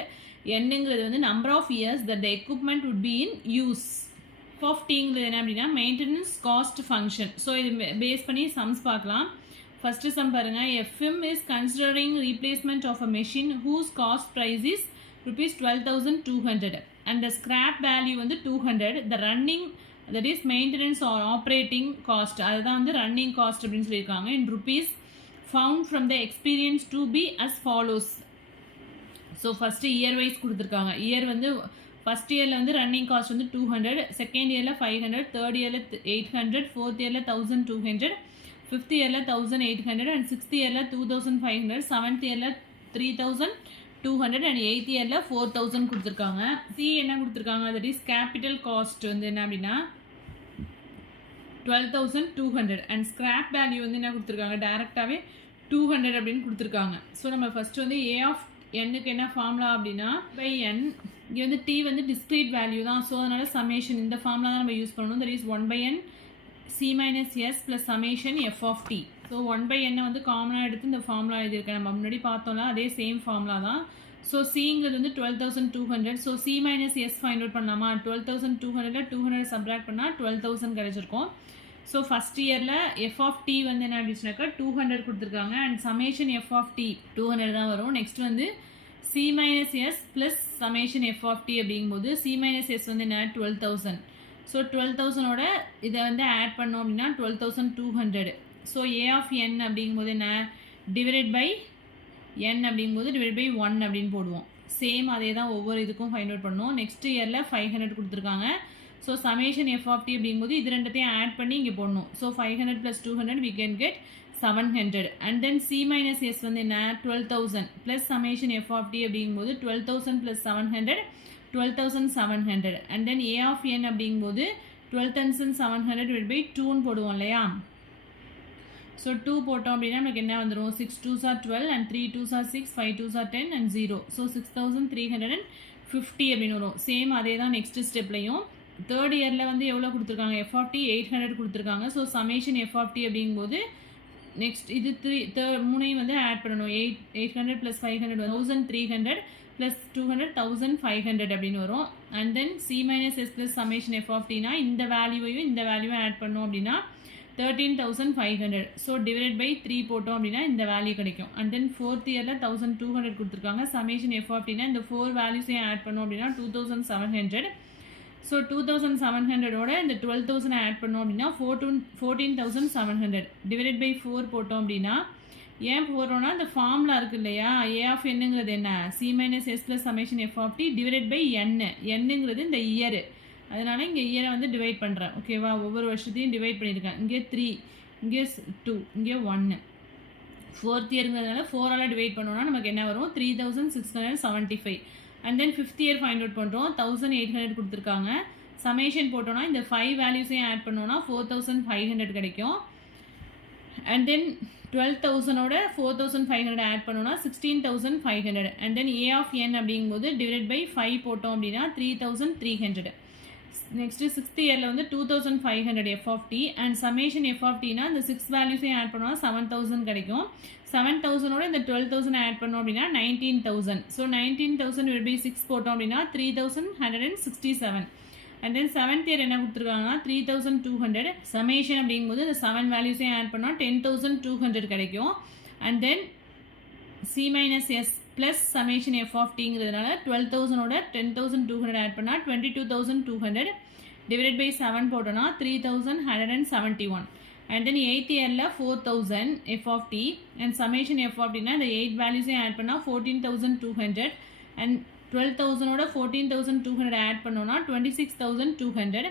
என்னங்கிறது வந்து number of years that the equipment would be in use. Of டீங்கிறது என்ன அப்படின்னா மெயின்டெனன்ஸ் காஸ்ட் ஃபங்க்ஷன். ஸோ இது பேஸ் பண்ணி சம்ஸ் பார்க்கலாம். ஃபஸ்ட்டு சம் பாருங்கள். a firm is considering replacement of a machine whose cost price is rupees 12,200 and the scrap value வந்து 200. the running that is maintenance or operating cost அதுதான் வந்து running cost அப்படின்னு சொல்லியிருக்காங்க in rupees found from the experience to be as follows. So first year wise கொடுத்துருக்காங்க. Year வந்து first இயரில் வந்து running cost வந்து 200, செகண்ட் இயரில் 500, தேர்ட் இயரில் 800, ஃபோர்த் இயரில் 1200, ஃபிஃப்த் இயரில் 1800 அண்ட் சிக்ஸ்த் இயரில் 2500, செவன்த் இயரில் 3200 அண்ட் எயித் இயரில் 4000 கொடுத்துருக்காங்க. சி என்ன கொடுத்துருக்காங்க, தட் இஸ் கேபிட்டல் காஸ்ட் வந்து என்ன அப்படின்னா 12,200 அண்ட் ஸ்கிராப் வேல்யூ வந்து என்ன கொடுத்துருக்காங்க டேரெக்டாகவே 200 அப்படின்னு கொடுத்துருக்காங்க. ஸோ நம்ம ஃபஸ்ட்டு வந்து A of n-க்கு என்ன ஃபார்முலா அப்படின்னா பை n. இங்கே வந்து t வந்து டிஸ்கிரீட் வேல்யூ தான். ஸோ அதனால் சமேஷன் இந்த ஃபார்முலா தான் நம்ம யூஸ் பண்ணணும். That is 1 by n C minus S plus summation f of t. So 1 by n வந்து காமனாக எடுத்து இந்த ஃபார்முலா எழுதியிருக்கேன். நம்ம முன்னாடி பார்த்தோம்னா அதே சேம் ஃபார்முலா தான். ஸோ சிங்கிறது வந்து 12,200. So C minus S find out பண்ணலாமா, 12,200 200 சப்ராக்ட் பண்ணால் 12,000 கிடைச்சிருக்கும். ஸோ ஃபஸ்ட் இயரில் f of t வந்து என்ன அப்படின்னாக்கா 200 கொடுத்துருக்காங்க and summation f of t 200 தான் வரும். நெக்ஸ்ட் வந்து C minus S plus summation f of t அப்படிங்கும்போது C minus S வந்து என்ன 12,000. ஸோ 12,000ஓட இதை வந்து ஆட் பண்ணோம் அப்படின்னா 12,200. ஸோ A of n அப்படிங்கும்போது என்ன டிவைடட் பை n அப்படிங்கும்போது டிவைட் பை 1 அப்படின்னு போடுவோம். சேம் அதே தான் ஒவ்வொரு இதுக்கும் ஃபைண்ட் அவுட் பண்ணோம். நெக்ஸ்ட் இயரில் 500 கொடுத்துருக்காங்க. So summation f of t அப்படிங்கும்போது இது ரெண்டத்தையும் ஆட் பண்ணி இங்கே போடணும். So 500 + 200 we can get 700 and then c minus s வந்து என்ன 12000 plus summation f of t அப்படிங்கும்போது 12000 plus 700 12700 and then a of n அப்படிங்கும்போது 12700 divided by 2 ன்னு போடுவோம் இல்லையா. ஸோ 2 போட்டோம் அப்படின்னா நமக்கு என்ன வந்துடும் 6 2s are 12 and 3 2s are 6 5 2s are 10 and 0. So 6350 அப்படின்னு வரும். சேம் அதே தான் நெக்ஸ்ட் ஸ்டெப்லையும். தேர்ட் இயரில் வந்து எவ்வளோ கொடுத்துருக்காங்க எஃப் ஆஃப் டி 800 கொடுத்துருக்காங்க. So summation F of T அப்படிங்கும்போது நெக்ஸ்ட் இது மூணையும் வந்து ஆட் பண்ணணும். 800 + 500 1300 + 200 1500 அப்படின்னு வரும். And then C minus S plus summation F of டினா இந்த வேல்யூவையும் இந்த வேல்யூவும் ஆட் பண்ணோம் அப்படின்னா 13500. ஸோ டிவைட் பை 3 போட்டோம் அப்படின்னா இந்த வேல்யூ கிடைக்கும். அண்ட் தென் ஃபோர்த் இயரில் 1200 கொடுத்துருக்காங்க. சமேஷன் எஃப் ஆஃப் டினா இந்த 4 வேல்யூஸையும் ஆட் பண்ணோம் அப்படின்னா 2700. ஸோ 2700ஓட இந்த 12000 ஆட் பண்ணோம் அப்படின்னா 14700 டிவைட் பை 4 போட்டோம் அப்படின்னா ஏன் போடுறோன்னா இந்த ஃபார்முலா இருக்குது இல்லையா ஏ ஆஃப் என்னங்கிறது என்ன C minus S plus summation F of T divide by என்னங்கிறது இந்த இயரு. அதனால் இங்கே இயரை வந்து டிவைட் பண்ணுறேன். ஓகேவா, ஒவ்வொரு வருஷத்தையும் டிவைட் பண்ணியிருக்கேன். இங்கே 3 இங்கே 2 இங்கே 1. ஃபோர்த் இயருங்கிறதுனால 4ஆல் டிவைட் பண்ணோன்னா நமக்கு என்ன வரும் 3675. And then fifth year find out பண்ணுறோம். 1800 கொடுத்துருக்காங்க. சமேஷன் போட்டோன்னா இந்த 5 வேல்யூஸையும் ஆட் பண்ணோன்னா 4500 கிடைக்கும். அண்ட் தென் 12000ஓட 4500 ஆட் பண்ணோன்னா 16500. அண்ட் தென் ஏ ஆஃப் என் அப்படிங்கும்போது டிவைட் பை 5 போட்டோம் அப்படின்னா 3300. நெக்ஸ்ட்டு சிக்ஸ்த் இயரில் வந்து 2500 f of t and summation F of டினா இந்த 6 வேல்யூஸையும் ஆட் பண்ணோன்னா 7000 கிடைக்கும். 7000ஓட இந்த 12000 ஆட் பண்ணோம் அப்படின்னா 19000. ஸோ 19000 will be 6 போட்டோம் அப்படின்னா 3167. அண்ட் தென் செவன்த் இயர் என்ன கொடுத்துருக்காங்கன்னா 3200. சமேஷன் அப்படிங்கும்போது இந்த 7 வேல்யூஸையும் ஆட் பண்ணால் 10200 கிடைக்கும். And then C minus S plus summation F of டிங்கிறதுனால 12000ஓட 10200 ஆட் பண்ணால் 22200 டிவைட் பை 7 போட்டோன்னா 3171. அண்ட் தென் எயித் இயரில் 4000 f of t and summation F of டினா இந்த 8 வேல்யூஸையும் ஆட் பண்ணால் 14200. அண்ட் 12000ஓட 14200 ஆட் பண்ணோன்னா 26200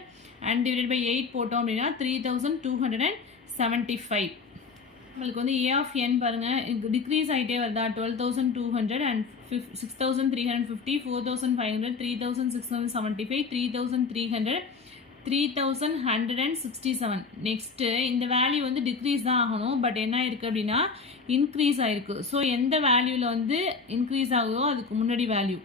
அண்ட் டிவைட் பை 8 போட்டோம் அப்படின்னா 3275. உங்களுக்கு வந்து ஏ ஆஃப் என் பாருங்கள் டிக்ரீஸ் ஆகிட்டே வருதா 12200 அண்ட் 6350 4500 3675 3300 3167. நெக்ஸ்ட்டு இந்த வேல்யூ வந்து டிக்ரீஸ் தான் ஆகணும். பட் என்ன இருக்குது அப்படின்னா இன்க்ரீஸ் ஆகிருக்கு. ஸோ எந்த வேல்யூவில் வந்து இன்க்ரீஸ் ஆகுதோ அதுக்கு முன்னாடி வேல்யூ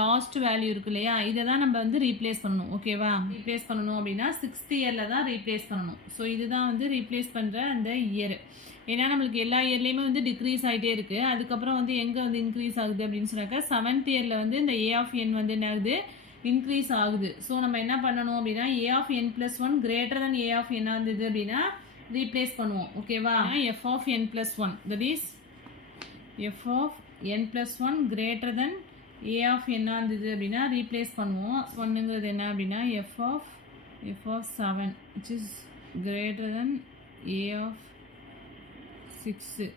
லாஸ்ட் வேல்யூ இருக்கு இல்லையா இதை தான் நம்ம வந்து ரீப்ளேஸ் பண்ணணும். ஓகேவா, ரீப்ளேஸ் பண்ணணும் அப்படின்னா சிக்ஸ்த் இயரில் தான் ரீப்ளேஸ் பண்ணணும். ஸோ இதுதான் வந்து ரீப்ளேஸ் பண்ணுற அந்த இயர். ஏன்னா நம்மளுக்கு எல்லா இயர்லேயுமே வந்து டிக்ரீஸ் ஆகிட்டே இருக்குது. அதுக்கப்புறம் வந்து எங்கே வந்து இன்க்ரீஸ் ஆகுது அப்படின்னு சொன்னாக்கா செவன்த் இயரில் வந்து இந்த ஏ ஆஃப் என் வந்து என்ன ஆகுது இன்க்ரீஸ் ஆகுது. ஸோ நம்ம என்ன பண்ணணும் அப்படின்னா a of n plus 1 greater than a of n இருந்தது அப்படின்னா ரீப்ளேஸ் பண்ணுவோம். ஓகேவா, f of n plus 1 that is F of n plus 1 greater than a of என்ன இருந்தது அப்படின்னா ரீப்ளேஸ் பண்ணுவோம். ஒன்றுங்கிறது என்ன அப்படின்னா f of 7 which is greater then a of 6.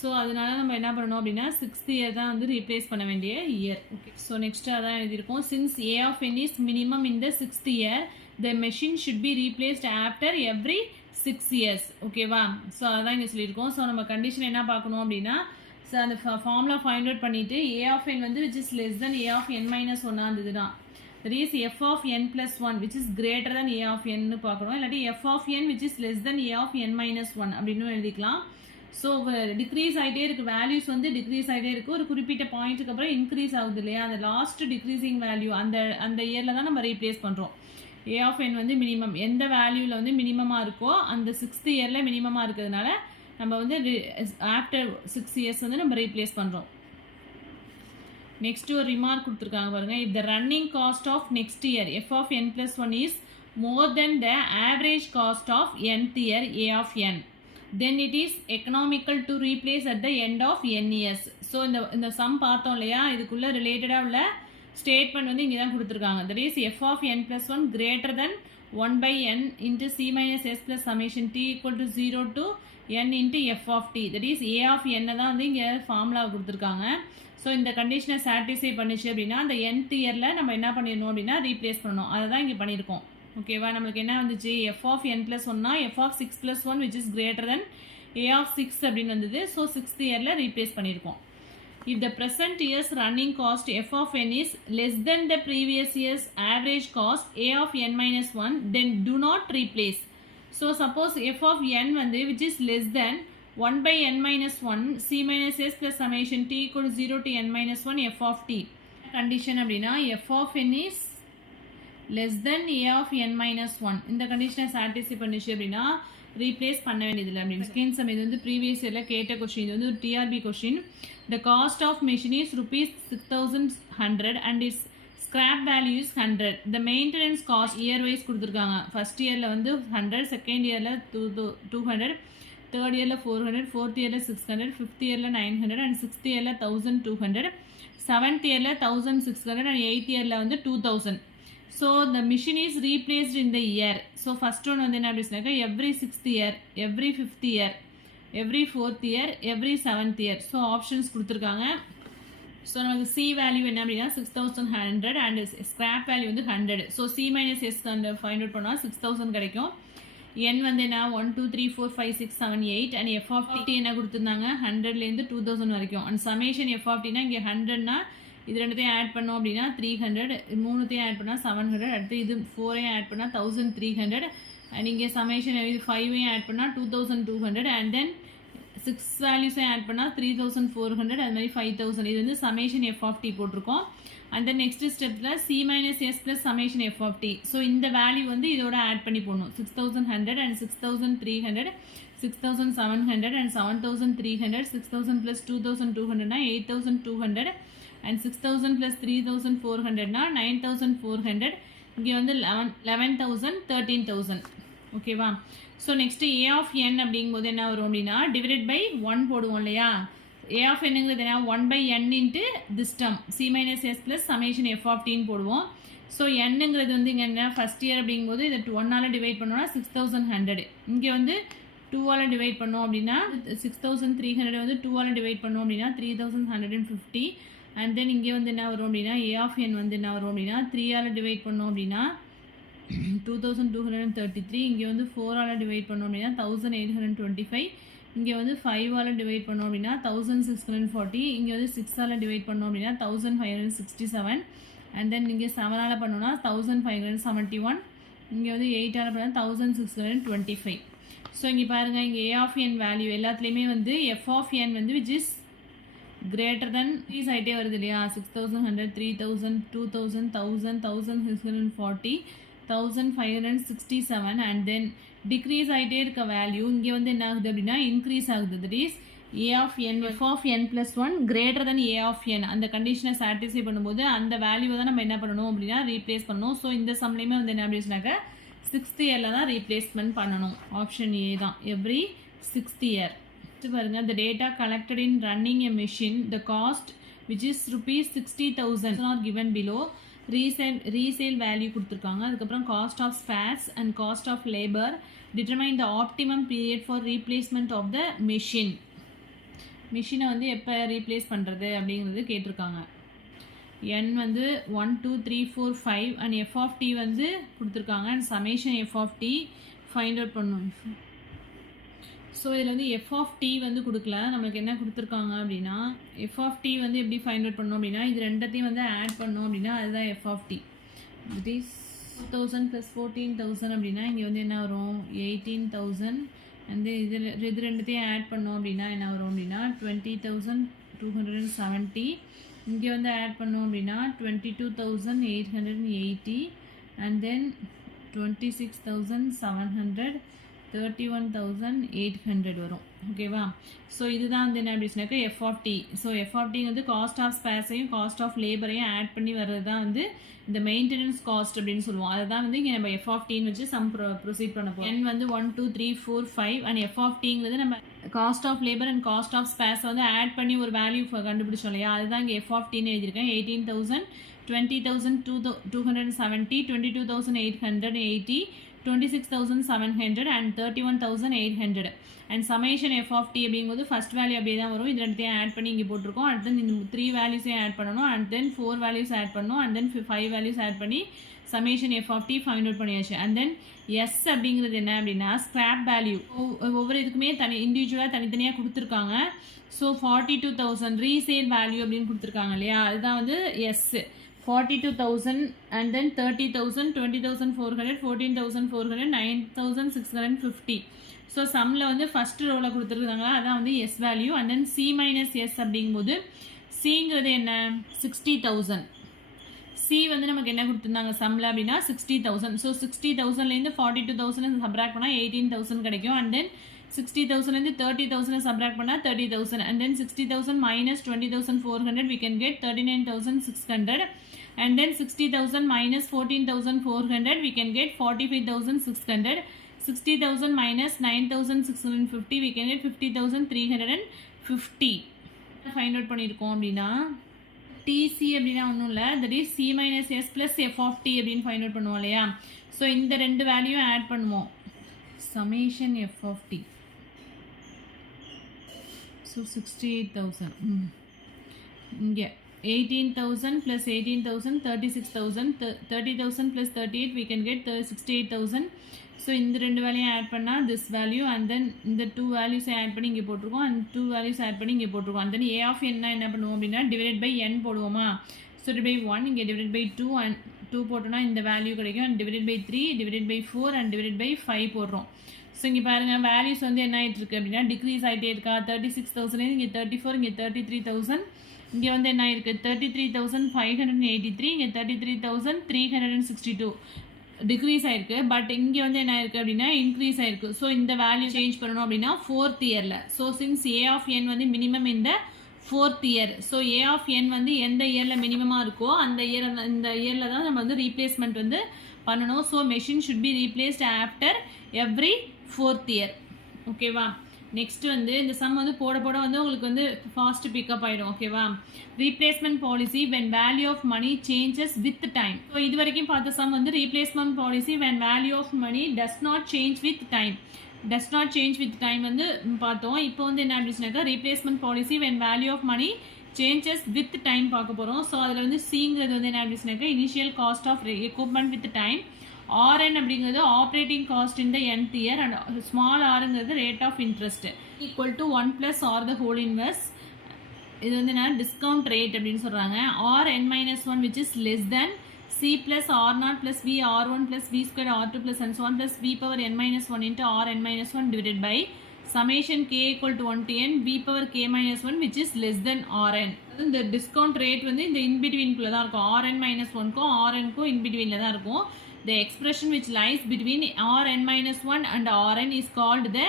So அதனால நம்ம என்ன பண்ணணும் அப்படின்னா சிக்ஸ்த் இயர் தான் வந்து ரீப்ளேஸ் பண்ண வேண்டிய இயர். ஓகே, ஸோ நெக்ஸ்ட் அதான் எழுதியிருக்கோம். Since A of n is minimum in the sixth year the machine should be replaced after every 6 years. ஓகேவா, ஸோ அதான் இங்கே சொல்லியிருக்கோம். ஸோ நம்ம கண்டிஷன் என்ன பார்க்கணும் அப்படின்னா ஸோ அந்த ஃபார்முலா ஃபைண்ட் அவுட் பண்ணிவிட்டு ஏ ஆஃப் என் வந்து which is less then a of n minus 1 இருந்ததுன்னா that is F of n plus 1 which is greater then a of என்னு பார்க்கணும். இல்லாட்டி f of n which is less then a of n minus 1 அப்படின்னு எழுதிக்கலாம். So degrees ஆகிட்டே இருக்குது, values வந்து degrees ஆகிட்டே இருக்குது. ஒரு குறிப்பிட்ட பாயிண்ட்டுக்கு அப்புறம் இன்க்ரீஸ் ஆகுது இல்லையா அந்த லாஸ்ட் டிக்ரீசிங் வேல்யூ அந்த இயரில் தான் நம்ம ரீப்ளேஸ் பண்ணுறோம். ஏ ஆஃப் என் வந்து மினிமம் எந்த வேல்யூவில் வந்து மினிமமாக இருக்கோ அந்த சிக்ஸ்த் இயரில் மினிமமாக இருக்கிறதுனால நம்ம வந்து ஆஃப்டர் 6 years வந்து நம்ம ரீப்ளேஸ் பண்ணுறோம். நெக்ஸ்ட்டு ஒரு ரிமார்க் கொடுத்துருக்காங்க பாருங்கள். If the running cost of next year F of n plus 1 is more then the average cost of nth year A of n then it is economical to replace at the end of n years. So இந்த some பார்த்தோம் இல்லையா இதுக்குள்ளே ரிலேட்டடாக உள்ள statement வந்து இங்கே தான் கொடுத்துருக்காங்க. That is F of n plus 1 greater then 1/n into c minus s plus summation t equal to 0 to n into f of t. That is a of n தான் வந்து இங்கே ஃபார்முலா கொடுத்துருக்காங்க. So இந்த கண்டிஷனை satisfy பண்ணிச்சு அப்படின்னா அந்த nth இயரில் நம்ம என்ன பண்ணிடணும் அப்படின்னா ரீப்ளேஸ் பண்ணணும். அதை தான் இங்கே பண்ணியிருக்கோம். ஓகேவா? நம்மளுக்கு என்ன வந்துச்சு? f of n plus 1னா f of 6 plus 1 which is greater than a of 6 அப்படின்னு வந்தது. ஸோ 6th இயரில் ரீப்ளேஸ் பண்ணியிருக்கோம். If the present year's running cost f of n is less than the previous year's average cost a of n minus 1, then do not replace. So suppose f of n வந்து which is less than 1 by n minus 1 c minus s plus summation t equal to 0 to n minus 1 f of t. Condition அப்படின்னா f of n is less than a of n minus 1. இந்த கண்டிஷனை satisfy பண்ணிச்சு அப்படின்னா replace பண்ண வேண்டியதில்லை அப்படின்னு. Second sum இது வந்து ப்ரீவியஸ் இயரில் கேட்ட கொஸ்டின். இது வந்து ஒரு TRP question. The cost of machine is ₹6,100 and is scrap value is 100. The maintenance cost year wise கொடுத்துருக்காங்க. ஃபர்ஸ்ட் இயரில் வந்து 100, செகண்ட் இயரில் 200, தேர்ட் இயரில் 400, ஃபோர்த் இயரில் 600, ஃபிஃப்த் இயரில் 900 அண்ட் சிக்ஸ்த் இயரில் 1200, செவன்த் இயரில் 1600 அண்ட் எயித் இயரில் வந்து 2000. So the machine is replaced in the year. So first one வந்து என்ன அப்படின்னாக்கா every 6th year, every 5th year, every 4th year, every 7th year. So options கொடுத்துருக்காங்க. So நமக்கு C value என்ன அப்படின்னா 6100 அண்ட் ஸ்கிராப் வேல்யூ வந்து 100. So C minus S find out பண்ணால் 6000 கிடைக்கும். N வந்து என்ன 1 2 3 4 5 6 7 8 அண்ட் f of t என்ன கொடுத்துருந்தாங்க 100லேருந்து 2000 வரைக்கும். அண்ட் சமேஷன் f of tனா இங்கே 100னா இது ரெண்டுத்தையும் ஆட் பண்ணோம் அப்படின்னா 300, மூணுத்தையும் ஆட் பண்ணால் 700, அடுத்து இது 4ஐயும் ஆட் பண்ணால் 1300 அண்ட் இங்கே சமேஷன் இது 5ஐயும் ஆட் பண்ணால் 2200 அண்ட் தென் 6 வேல்யூஸையும் ஆட் பண்ணால் 3400, அது மாதிரி 5000. இது வந்து சமேஷன் எஃப் ஆஃப் டி போட்டிருக்கோம். அண்ட் தென் நெக்ஸ்ட் ஸ்டெப்பில் C minus S plus summation F of D. So இந்த வேல்யூ வந்து இதோட ஆட் பண்ணி போடணும். 6100 அண்ட் 6300, 6700 அண்ட் 7300, 6000 ப்ளஸ் 2200னா 8200 and 6000 plus 3400 na 9400. இங்கே வந்து 11000, 13000. ஓகேவா? So next a of n அப்படிங்கும்போது என்ன வரும் அப்படின்னா டிவைடட் பை 1 போடுவோம் இல்லையா? a of nங்கிறது என்ன 1 by n into this term c minus S plus summation F of டின்னு போடுவோம். ஸோ என்னங்கிறது வந்து இங்கே என்ன ஃபஸ்ட் இயர் அப்படிங்கும்போது இதை 1ஆல் டிவைட் பண்ணோம்னா 6100. இங்கே வந்து 2ஆல் டிவைட் பண்ணோம் அப்படின்னா 6300 வந்து 2ஆல் டிவைட் பண்ணோம் அப்படின்னா 3150. அண்ட் தென் இங்கே வந்து என்ன வரும் அப்படின்னா a of n வந்து என்ன வரும் அப்படின்னா 3ஆல் டிவைட் பண்ணோம் அப்படின்னா 2233. இங்கே வந்து 4ஆல் டிவைட் பண்ணோம் அப்படின்னா 1825. இங்கே வந்து 5ஆல் டிவைட் பண்ணோம் அப்படின்னா 1640. இங்கே வந்து 6ஆல் டிவைட் பண்ணோம் அப்படின்னா 1567. அண்ட் தென் இங்கே 7ஆல் பண்ணோம்னா 1571. இங்கே வந்து 8ஆல் பண்ணால் 1625. ஸோ இங்கே பாருங்கள், இங்கே a of n வேல்யூ எல்லாத்துலேயுமே வந்து f of n வந்து which is greater than increase ஆகிட்டே வருது இல்லையா? 6100, 3000, 2000, 1000, 1640, 1567 அண்ட் தென் டிக்ரீஸ் ஆகிட்டே இருக்க வேல்யூ இங்கே வந்து என்ன ஆகுது அப்படின்னா இன்க்ரீஸ் ஆகுது. That is a of n f of n plus 1 greater than a of n. அந்த கண்டிஷனை சாட்டிஸ்ஃபை பண்ணும்போது அந்த வேல்யூவை தான் நம்ம என்ன பண்ணணும் அப்படின்னா ரீப்ளேஸ் பண்ணணும். ஸோ இந்த சம்லேயுமே வந்து என்ன அப்படின்னாக்கா 6th இயரில் தான் ரீப்ளேஸ்மெண்ட் பண்ணணும். ஆப்ஷன் ஏ தான் எவ்ரி 6th இயர். பாருங்க, the data collected in running a machine, the cost which is ₹60,000 are given below. Resale value கொடுத்துருக்காங்க. அதுக்கப்புறம் cost of spares and cost of labor. Determine the optimum period for replacement of the machine. மிஷினை வந்து எப்போ replace பண்ணுறது அப்படிங்கிறது கேட்டிருக்காங்க. n வந்து 1 2 3 4 5 and f of t வந்து கொடுத்துருக்காங்க. And summation f of t find out பண்ணணும். ஸோ இதில் வந்து f of t வந்து கொடுக்கல, நம்மளுக்கு என்ன கொடுத்துருக்காங்க அப்படின்னா f of t வந்து எப்படி ஃபைண்ட் அவுட் பண்ணோம் அப்படின்னா இது ரெண்டத்தையும் வந்து ஆட் பண்ணோம் அப்படின்னா அதுதான் f of t. It is 2000 plus 14000 அப்படின்னா இங்கே வந்து என்ன வரும் 18000. அண்ட் இது ரெண்டுத்தையும் ஆட் பண்ணோம் அப்படின்னா என்ன வரும் அப்படின்னா 20270. இங்கே வந்து ஆட் பண்ணோம் அப்படின்னா 22880 அண்ட் தென் 26700, 31800 வரும். ஓகேவா? ஸோ இதுதான் வந்து என்ன அப்படின்னாக்கா f of D. So f of t வந்து காஸ்ட் ஆஃப் ஸ்பேர்ஸையும் காஸ்ட் ஆஃப் லேபரையும் ஆட் பண்ணி வர்றது தான் வந்து இந்த மெயின்டெனன்ஸ் காஸ்ட் அப்படின்னு சொல்லுவோம். அதை தான் வந்து இங்கே நம்ம எஃப் ஆஃப் டின்னு வச்சு சம் ப்ரொசீட் பண்ண போகிறோம். n வந்து 1 2 3 4 5 அண்ட் எஃப் ஆஃப் டிங்கிறது நம்ம cost of labour and cost of spares வந்து ஆட் பண்ணி ஒரு வேல்யூ கண்டுபிடிச்சோம் இல்லையா? அதுதான் இங்கே எஃப் ஆஃப் டின்னு எழுதியிருக்கேன். 18000, 20270, 22880, 26700 and 31800 and summation F of T அப்படிங்கும்போது ஃபஸ்ட் வேல்யூ அப்படியே தான் வரும். இது ரெண்டையும் ஆட் பண்ணி இங்கே போட்டிருக்கோம். அடுத்து இந்த 3 வேல்யூஸையும் ஆட் பண்ணணும். அண்ட் தென் 4 வேல்யூஸ் ஆட் பண்ணணும். அண்ட் தென் 5 வேல்யூஸ் ஆட் பண்ணி summation F of T find out பண்ணியாச்சு. அண்ட் தென் எஸ் அப்படிங்கிறது என்ன அப்படின்னா ஸ்கிராப் வேல்யூ. ஒவ்வொரு இதுக்குமே இண்டிவிஜுவலாக தனித்தனியாக கொடுத்துருக்காங்க. ஸோ 42,000 ரீசேல் வேல்யூ அப்படின்னு கொடுத்துருக்காங்க இல்லையா, அதுதான் வந்து எஸ். 42,000 and then 30,000, 20,400, 14,400, 9,650. ஸோ சம்மில் வந்து ஃபஸ்ட்டு ரோவில் கொடுத்துருக்காங்களா, அதான் வந்து S value. And then C minus S அப்படிங்கும்போது சிங்கிறது என்ன 60,000. சி வந்து நமக்கு என்ன கொடுத்துருந்தாங்க சம்மில் அப்படின்னா 60,000. ஸோ 60,000லேருந்து 42,000 சப்ராக்ட் பண்ணால் 18,000 கிடைக்கும். அண்ட் தென் 60,000லேருந்து 30,000 சப்ராக்ட் பண்ணால் 30,000. And then 60,000 minus 20,400 we can get 39,600. and then 60,000 minus 14,400 we can get 45,600. 60,000 minus 9,650 we can get 50,350. Find out பண்ணியிருக்கோம் அப்படின்னா டிசி அப்படின்னா ஒன்றும் இல்லை, that is C minus S plus F of T அப்படின்னு find out பண்ணுவோம் இல்லையா. So இந்த ரெண்டு வேல்யூவும் ஆட் பண்ணுவோம். Summation F of D. So 68,000 இங்கே 18,000 plus 18,000 36,000. 30,000 plus 38 we can get 68,000. So இந்த ரெண்டு வேல்யூயும் ஆட் பண்ணால் திஸ் வேல்யூ. அண்ட் தென் இந்த டூ வேல்யூஸை ஆட் பண்ணி இங்கே போட்டிருக்கோம். அண்ட் டூ வேல்யூஸ் ஆட் பண்ணி இங்கே போட்டிருக்கோம். அண்ட் தென் ஏ ஆஃப் என்ன பண்ணுவோம் அப்படின்னா டிவைட் பை என் போடுவோமா. ஸோ டிவைட் பை 1 இங்கே டிவைட் பை 2 அண்ட் 2 போட்டோன்னா இந்த வேல்யூ கிடைக்கும். And divide by 3 divide by 4 and divide by 5 போடுறோம். ஸோ இங்கே பாருங்கள் வேல்யூஸ் வந்து என்ன ஆகிட்டு இருக்கு அப்படின்னா டிக்ரீஸ் ஆகிட்டே இருக்கா. 36,000 இங்கே 34, இங்கே 33,000. இங்கே வந்து என்ன ஆயிருக்கு 33,583, இங்கே 33,362 டிக்ரீஸ் ஆயிருக்கு. பட் இங்கே வந்து என்ன ஆயிருக்கு அப்படின்னா இன்க்ரீஸ் ஆயிருக்கு. ஸோ இந்த வேல்யூ சேஞ்ச் பண்ணணும் அப்படின்னா 4th இயரில். So since A of n வந்து மினிமம் இந்த 4th year. So a of n வந்து எந்த இயரில் மினிமமாக இருக்கோ அந்த இந்த இயரில் தான் நம்ம வந்து ரீப்ளேஸ்மெண்ட் வந்து பண்ணணும். So machine should be replaced after every 4th year. ஓகேவா. நெக்ஸ்ட் வந்து இந்த சம் வந்து போட வந்து உங்களுக்கு வந்து ஃபாஸ்ட் பிக்கப் ஆகிடும். ஓகேவா. Replacement policy when value of money changes with time. So இது வரைக்கும் பார்த்த சம் வந்து replacement policy when value of money does not change with time. Does not change with time வந்து பார்த்தோம். இப்போ வந்து என்ன அப்படின்னாக்கா replacement policy when value of money changes with time பார்க்க போகிறோம். ஸோ அதில் வந்து சிங்கிறது வந்து என்ன அப்படின்னாக்கா initial cost of equipment with time. RN அப்படிங்கிறது operating cost in the nth year. And small ஆருங்கிறது rate of interest equal to 1 + r the whole inverse. இது வந்து என்ன டிஸ்கவுண்ட் ரேட் அப்படின்னு சொல்கிறாங்க. Rn-1 which is less than C plus R0 plus V R1 plus V square R2 plus and so on plus V power n-1 into Rn-1 divided by summation k equal to 1 to n V power k-1 which is less than Rn. இந்த discount rate வந்து இந்த இன்பிட்வீன்குள்ளே தான் இருக்கும். Rn-1க்கும் Rnக்கும் இன்பிட்வீனில் தான் இருக்கும். The expression which lies between Rn-1 and Rn is called the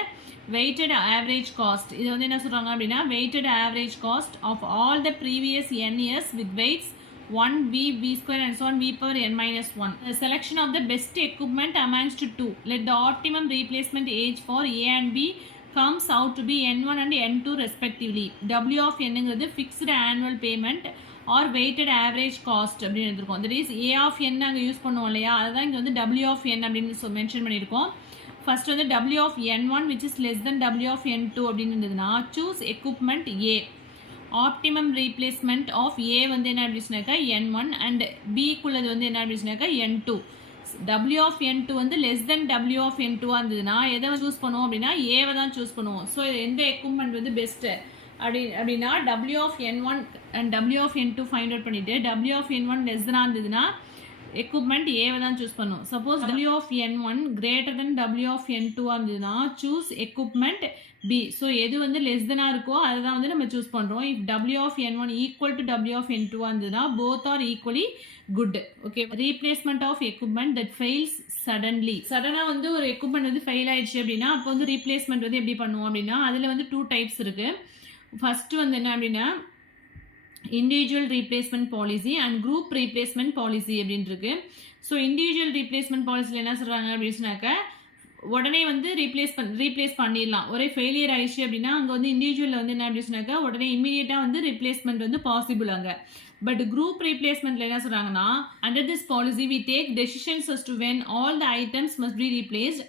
weighted average cost. இது வந்து என்ன சொல்கிறாங்க அப்படின்னா weighted average cost of all the previous n years with weights 1 V square and so on V power n-1. The selection of the best equipment amounts to 2. Let the optimum replacement age for A and B comes out to be n1 and n2 respectively. W of n ங்கிறது fixed annual payment or weighted average cost அப்படின்னு எடுத்துருக்கோம். That is A of n நாங்கள் use பண்ணுவோம் இல்லையா, அதுதான் இங்கே வந்து டபிள்யூ ஆஃப் என் அப்படின்னு மென்ஷன் பண்ணியிருக்கோம். ஃபர்ஸ்ட் வந்து டபிள்யூ of n1 which is less than டபிள்யூ ஆஃப் n2 அப்படின்னு இருந்ததுன்னா choose equipment A. Optimum replacement of A வந்து என்ன அப்படின்னாக்கா n1 அண்ட் பிக்குள்ளது வந்து என்ன அப்படின்னாக்கா n2. டபிள்யூ ஆஃப் n2 வந்து less than W of n2 இருந்ததுன்னா எதை சூஸ் பண்ணுவோம் அப்படின்னா ஏவை தான் சூஸ் பண்ணுவோம். ஸோ எந்த எக்யூப்மெண்ட் வந்து பெஸ்ட்டு அப்படின்னா W of n1 and W of n2 find out பண்ணிவிட்டு W of n1 லெஸ் தெனாக இருந்ததுன்னா எக்யூப்மெண்ட் ஏவை தான் சூஸ் பண்ணுவோம். Suppose W of n1 greater than W of n2 இருந்ததுன்னா சூஸ் எக்யூப்மெண்ட் பி. ஸோ எது வந்து லெஸ் தெனாக இருக்கோ அதை தான் வந்து நம்ம சூஸ் பண்ணுறோம். If W of n1 equal to W of n2 இருந்ததுன்னா both are equally good. Okay. Replacement of equipment that fails சடனாக வந்து ஒரு எக்யூப்மெண்ட் வந்து ஃபெயில் ஆயிடுச்சு அப்படின்னா அப்போ வந்து ரீப்ளேஸ்மெண்ட் வந்து எப்படி பண்ணுவோம் அப்படின்னா அதில் வந்து 2 டைப்ஸ் இருக்குது. ஃபஸ்ட்டு வந்து என்ன அப்படின்னா individual replacement policy and group replacement policy அப்படின்னு இருக்கு. ஸோ இண்டிவிஜுவல் ரீப்ளேஸ்மெண்ட் பாலிசியில் என்ன சொல்கிறாங்க அப்படின்னாக்கா உடனே வந்து ரீப்ளேஸ் பண்ணிடலாம். ஒரே ஃபெயிலியர் ஆயிடுச்சு அப்படின்னா அங்கே வந்து இண்டிவிஜுவலில் வந்து என்ன அப்படின்னாக்கா உடனே இமீடியட்டாக வந்து ரீப்ளேஸ்மெண்ட் வந்து பாசிபிள் அங்கே. பட் குரூப் ரீப்ளேஸ்மெண்ட்டில் என்ன சொல்கிறாங்கன்னா under this policy we take decisions as to when all the items must be replaced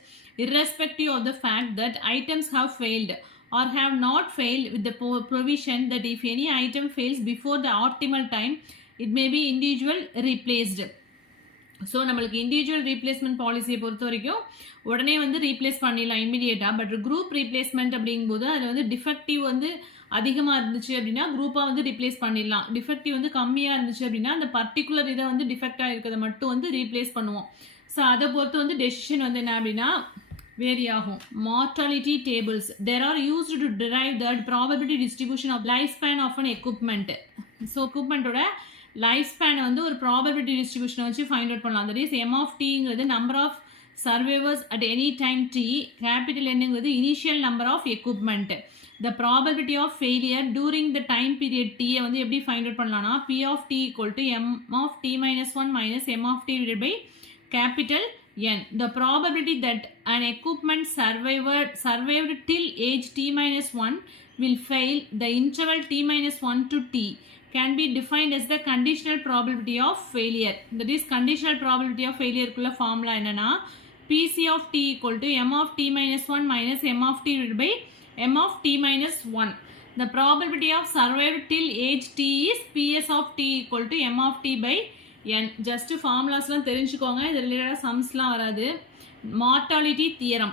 irrespective of the fact that items have failed or have not failed, with the provision that if any item fails before the optimal time it may be individual replaced. So நம்மளுக்கு individual replacement பாலிசியை பொறுத்த வரைக்கும் உடனே வந்து replace பண்ணிடலாம் இமீடியட்டாக. But group replacement அப்படிங்கும்போது அதில் வந்து டிஃபெக்டிவ் வந்து அதிகமாக இருந்துச்சு அப்படின்னா குரூப்பாக வந்து ரீப்ளேஸ் பண்ணிடலாம். டிஃபெக்டிவ் வந்து கம்மியாக இருந்துச்சு அப்படின்னா அந்த பர்டிகுலர் இதை வந்து டிஃபெக்டாக இருக்கிறத மட்டும் வந்து ரீப்ளேஸ் பண்ணுவோம். ஸோ அதை பொறுத்து வந்து டெசிஷன் வந்து என்ன அப்படின்னா வேரி ஆகும். Mortality tables there are used to drive that probability distribution of life span of an equipment. So எக்யூப்மெண்ட்டோட லைஃப் ஸ்பேனை வந்து ஒரு ப்ராபபிலிட்டி டிஸ்ட்ரிபியூஷனை வச்சு ஃபைண்ட் அவுட் பண்ணலாம். தட் இஸ் எம் ஆஃப் டீங்கிறது number of survivors at any time t, capital என்னங்கிறது initial number of equipment. The probability of failure during the time period டீயை வந்து எப்படி ஃபைண்ட் அவுட் பண்ணலாம்னா p of D equal to M of T minus one minus M of T divided by capital N. The probability that an equipment survived till age t minus 1 will fail the interval t minus 1 to t can be defined as the conditional probability of failure. That is conditional probability of failure kulla formula enna Pc of t equal to m of t minus 1 minus m of t divided by m of t minus 1. The probability of survived till age t is Ps of t equal to m of t by n. Just ஃபார்முலாஸ்லாம் தெரிஞ்சுக்கோங்க, இது ரிலேட்டடாக சம்ஸ்லாம் வராது. Mortality theorem.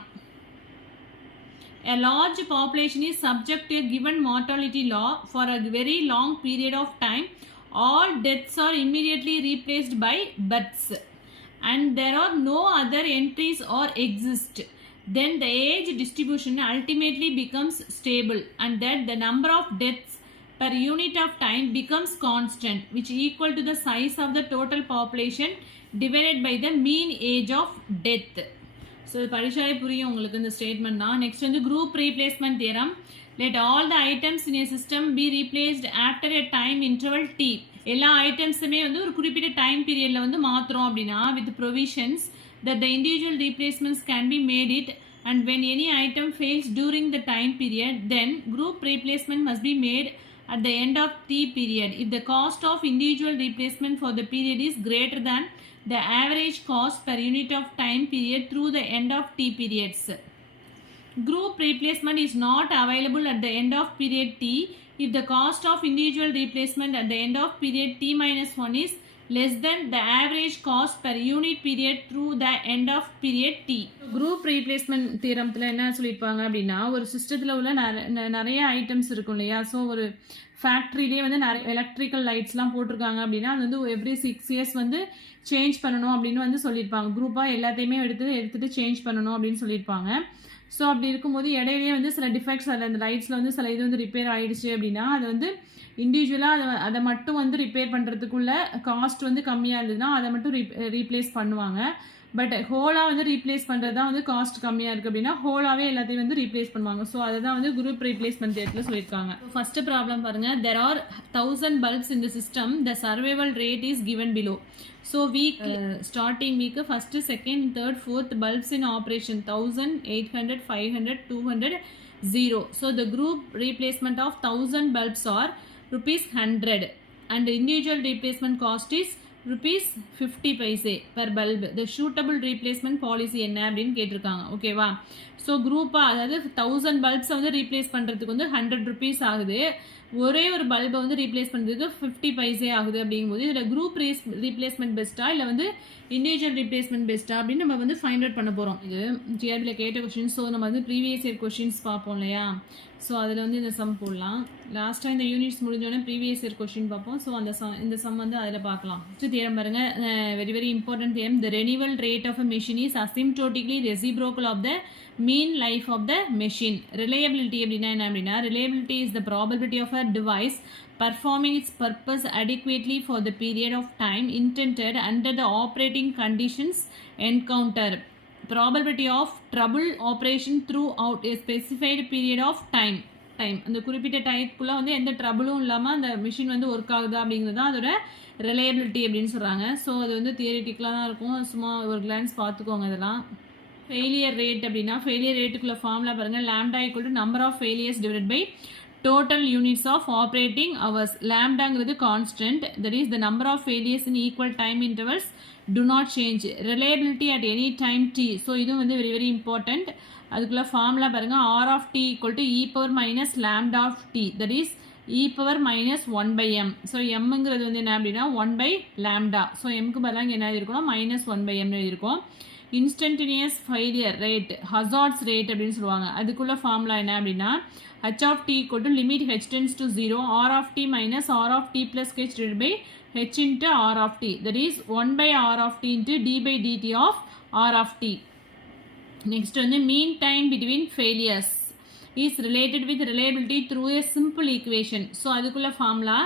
A large population is subject to a given mortality law for a very long period of time. All deaths are immediately replaced by births and there are no other entries or exist. Then the age distribution ultimately becomes stable and that the number of deaths per unit of time becomes constant, which equal to the size of the total population divided by the mean age of death. So படிச்சாலே புரியும் உங்களுக்கு இந்த statement தான். Next வந்து group replacement theorem. Let all the items in a system be replaced after a time interval t. எல்லா ஐட்டம்ஸுமே வந்து ஒரு குறிப்பிட்ட time பீரியட்ல வந்து மாத்துறோம் அப்படின்னா with provisions that the individual replacements can be made it, and when any item fails during the time period then group replacement must be made at the end of t period if the cost of individual replacement for the period is greater than the average cost per unit of time period through the end of t periods. Group replacement is not available at the end of period t if the cost of individual replacement at the end of period t minus 1 is less than the average cost per unit period through the end of period t. Group replacement தியரத்தில் என்ன சொல்லியிருப்பாங்க அப்படின்னா ஒரு சிஸ்டத்தில் உள்ள நிறைய items இருக்கும் இல்லையா. So ஒரு ஃபேக்ட்ரிலேயே வந்து நிறைய எலக்ட்ரிக்கல் லைட்ஸ்லாம் போட்டிருக்காங்க அப்படின்னா அது வந்து எவ்ரி 6 years வந்து சேஞ்ச் பண்ணணும் அப்படின்னு வந்து சொல்லியிருப்பாங்க. குரூப்பாக எல்லாத்தையுமே எடுத்துகிட்டு சேஞ்ச் பண்ணணும் அப்படின்னு சொல்லியிருப்பாங்க. ஸோ அப்படி இருக்கும்போது இடையிலேயே வந்து சில டிஃபெக்ட்ஸ் அதில் அந்த லைட்ஸில் வந்து சில இது வந்து ரிப்பேர் ஆகிடுச்சு அப்படின்னா அது வந்து இண்டிவிஜுவலாக அதை மட்டும் வந்து ரிப்பேர் பண்ணுறதுக்குள்ள காஸ்ட் வந்து கம்மியாக இருந்ததுன்னா அதை மட்டும் ரீப்ளேஸ் பண்ணுவாங்க. பட் ஹோலாக வந்து ரீப்ளேஸ் பண்ணுறது தான் வந்து காஸ்ட் கம்மியாக இருக்குது அப்படின்னா ஹோலாகவே எல்லாத்தையும் வந்து ரீப்ளேஸ் பண்ணுவாங்க. ஸோ அதை தான் வந்து குரூப் ரீப்ளேஸ்மெண்ட் தேர்ட்டில் சொல்லியிருக்காங்க. ஃபஸ்ட்டு ப்ராப்ளம் பாருங்கள். There are 1000 bulbs in the system. The survival rate is given below. So week starting week first, second, third, fourth bulbs in operation 1000, 800, 500, 200, 0. So the group replacement of 1000 bulbs are rupees 100 and the individual replacement cost is rupees 50 paise per bulb. The suitable replacement policy என்ன அப்படின்னு கேட்டிருக்காங்க. ஓகேவா. So குரூப்பாக அதாவது 1000 பல்ப்ஸை வந்து replace பண்ணுறதுக்கு வந்து 100 rupees ஆகுது. ஒரே ஒரு பல்பை வந்து ரீப்ளேஸ் பண்ணுறதுக்கு 50 paise ஆகுது. அப்படிங்கும்போது இதில் குரூப் ரீப்ளேஸ்மெண்ட் பெஸ்ட்டா இல்லை வந்து இண்டிவிஜுவல் ரீப்ளேஸ்மெண்ட் பெஸ்ட்டா அப்படின்னு நம்ம வந்து ஃபைண்ட் அவுட் பண்ண போகிறோம். இது ஜிஆர்பியில் கேட்ட கொஷின்ஸ். ஸோ நம்ம வந்து ப்ரீவியஸ் இயர் கொஷின்ஸ் பார்ப்போம் இல்லையா. ஸோ அதில் வந்து இந்த சம் போடலாம். லாஸ்ட்டாக இந்த யூனிட்ஸ் முடிஞ்சோடனே ப்ரீவியஸ் இயர் கொஷின் பார்ப்போம். ஸோ இந்த சம் வந்து அதில் பார்க்கலாம். ஃபஸ்ட்டு தியரம் பாருங்க. Very very important theorem. The renewal rate of a machine is asymptotically reciprocal of the mean life of the machine. Reliability அப்படின்னா என்ன அப்படின்னா reliability is the probability of a device performing its purpose adequately for the period of time intended under the operating conditions encountered. Probability of trouble operation throughout a specified period of time. அந்த குறிப்பிட்ட டைப்புக்குள்ளே வந்து எந்த ட்ரபிளும் இல்லாமல் அந்த machine வந்து work ஆகுதா அப்படிங்கிறது தான் அதோட ரிலையபிலிட்டி அப்படின்னு சொல்கிறாங்க. ஸோ அது வந்து தியரிட்டிக்கலாக தான் இருக்கும். சும்மா ஒரு கிளான்ஸ் பார்த்துக்கோங்க. இதெல்லாம் ஃபெயிலியர் ரேட் அப்படின்னா ஃபெயிலியர் ரேட்டுக்குள்ள ஃபார்முலா பாருங்கள். Lambda equal to number of failures divide by total units of operating hours. Lambda constant, that is the number of failures in equal time intervals do not change. Reliability at any time t. So இது வந்து very very important. அதுக்குள்ள formula பாருங்க. R of t equal to e power minus lambda of t, that is e power minus 1 by m. So mங்கிறது வந்து என்ன அப்படின்னா 1 by lambda. So mக்கு பதிலாக இங்கே என்ன எழுதிருக்கோம் minus 1 by m எழுதிருக்கோம். Instantaneous failure rate hazards rate அப்படின்னு சொல்லுவாங்க. அதுக்குள்ள ஃபார்முலா என்ன அப்படின்னா h of t equal to limit h tends to 0 r of t minus r of t plus h divided by h into r of t, that is 1 by r of t into d by dt of r of t. Next வந்து mean time between failures is related with reliability through a simple equation. So அதுக்குள்ள formula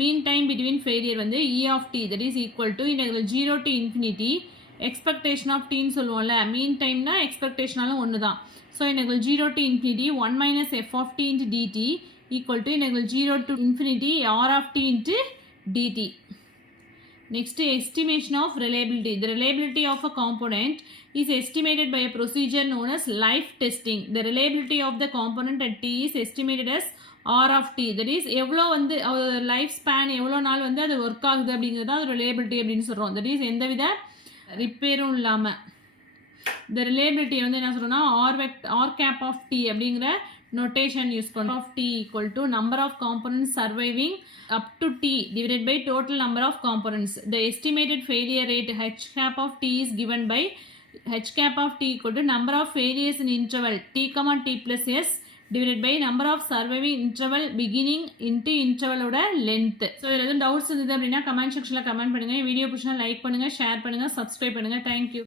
mean time between failure வந்து e of t, that is equal to integral 0 to infinity expectation of t ன்னு சொல்லுவோம்ல. mean time னா expectationாலும் ஒன்று தான். So integral 0 to infinity 1 minus f of t into dt equal to integral 0 to infinity r of t into dt. Next, estimation of reliability. The reliability of a component is estimated by a procedure known as life testing. The reliability of the component at t is estimated as r of t. That is எவ்வளோ வந்து life span எவ்வளோ நாள் வந்து அது work ஆகுது அப்படிங்கிறது தான் அது ரிலேபிலிட்டி அப்படின்னு சொல்கிறோம். தட் இஸ் எந்தவித ரிப்பேரும் இல்லாமல். இந்த ரிலேபிலிட்டி வந்து என்ன சொல்கிறோம்னா ஆர் கேப் ஆஃப் டி அப்படிங்கிற நோட்டேஷன் யூஸ் பண்ணுறோம். Of D equal to number of components surviving up to t divided by total number of components. The estimated failure rate h cap of t is given by h cap of t equal to number of failures in interval t comma t plus s divided by number of surviving interval beginning into interval ஓட length. So இதில் எதுவும் doubts இருந்தது அப்படின்னா comment செக்ஷனில் comment பண்ணுங்கள். Video பிடிச்சா like பண்ணுங்கள், share பண்ணுங்கள், சப்ஸ்கிரைப் பண்ணுங்கள். தேங்க்யூ.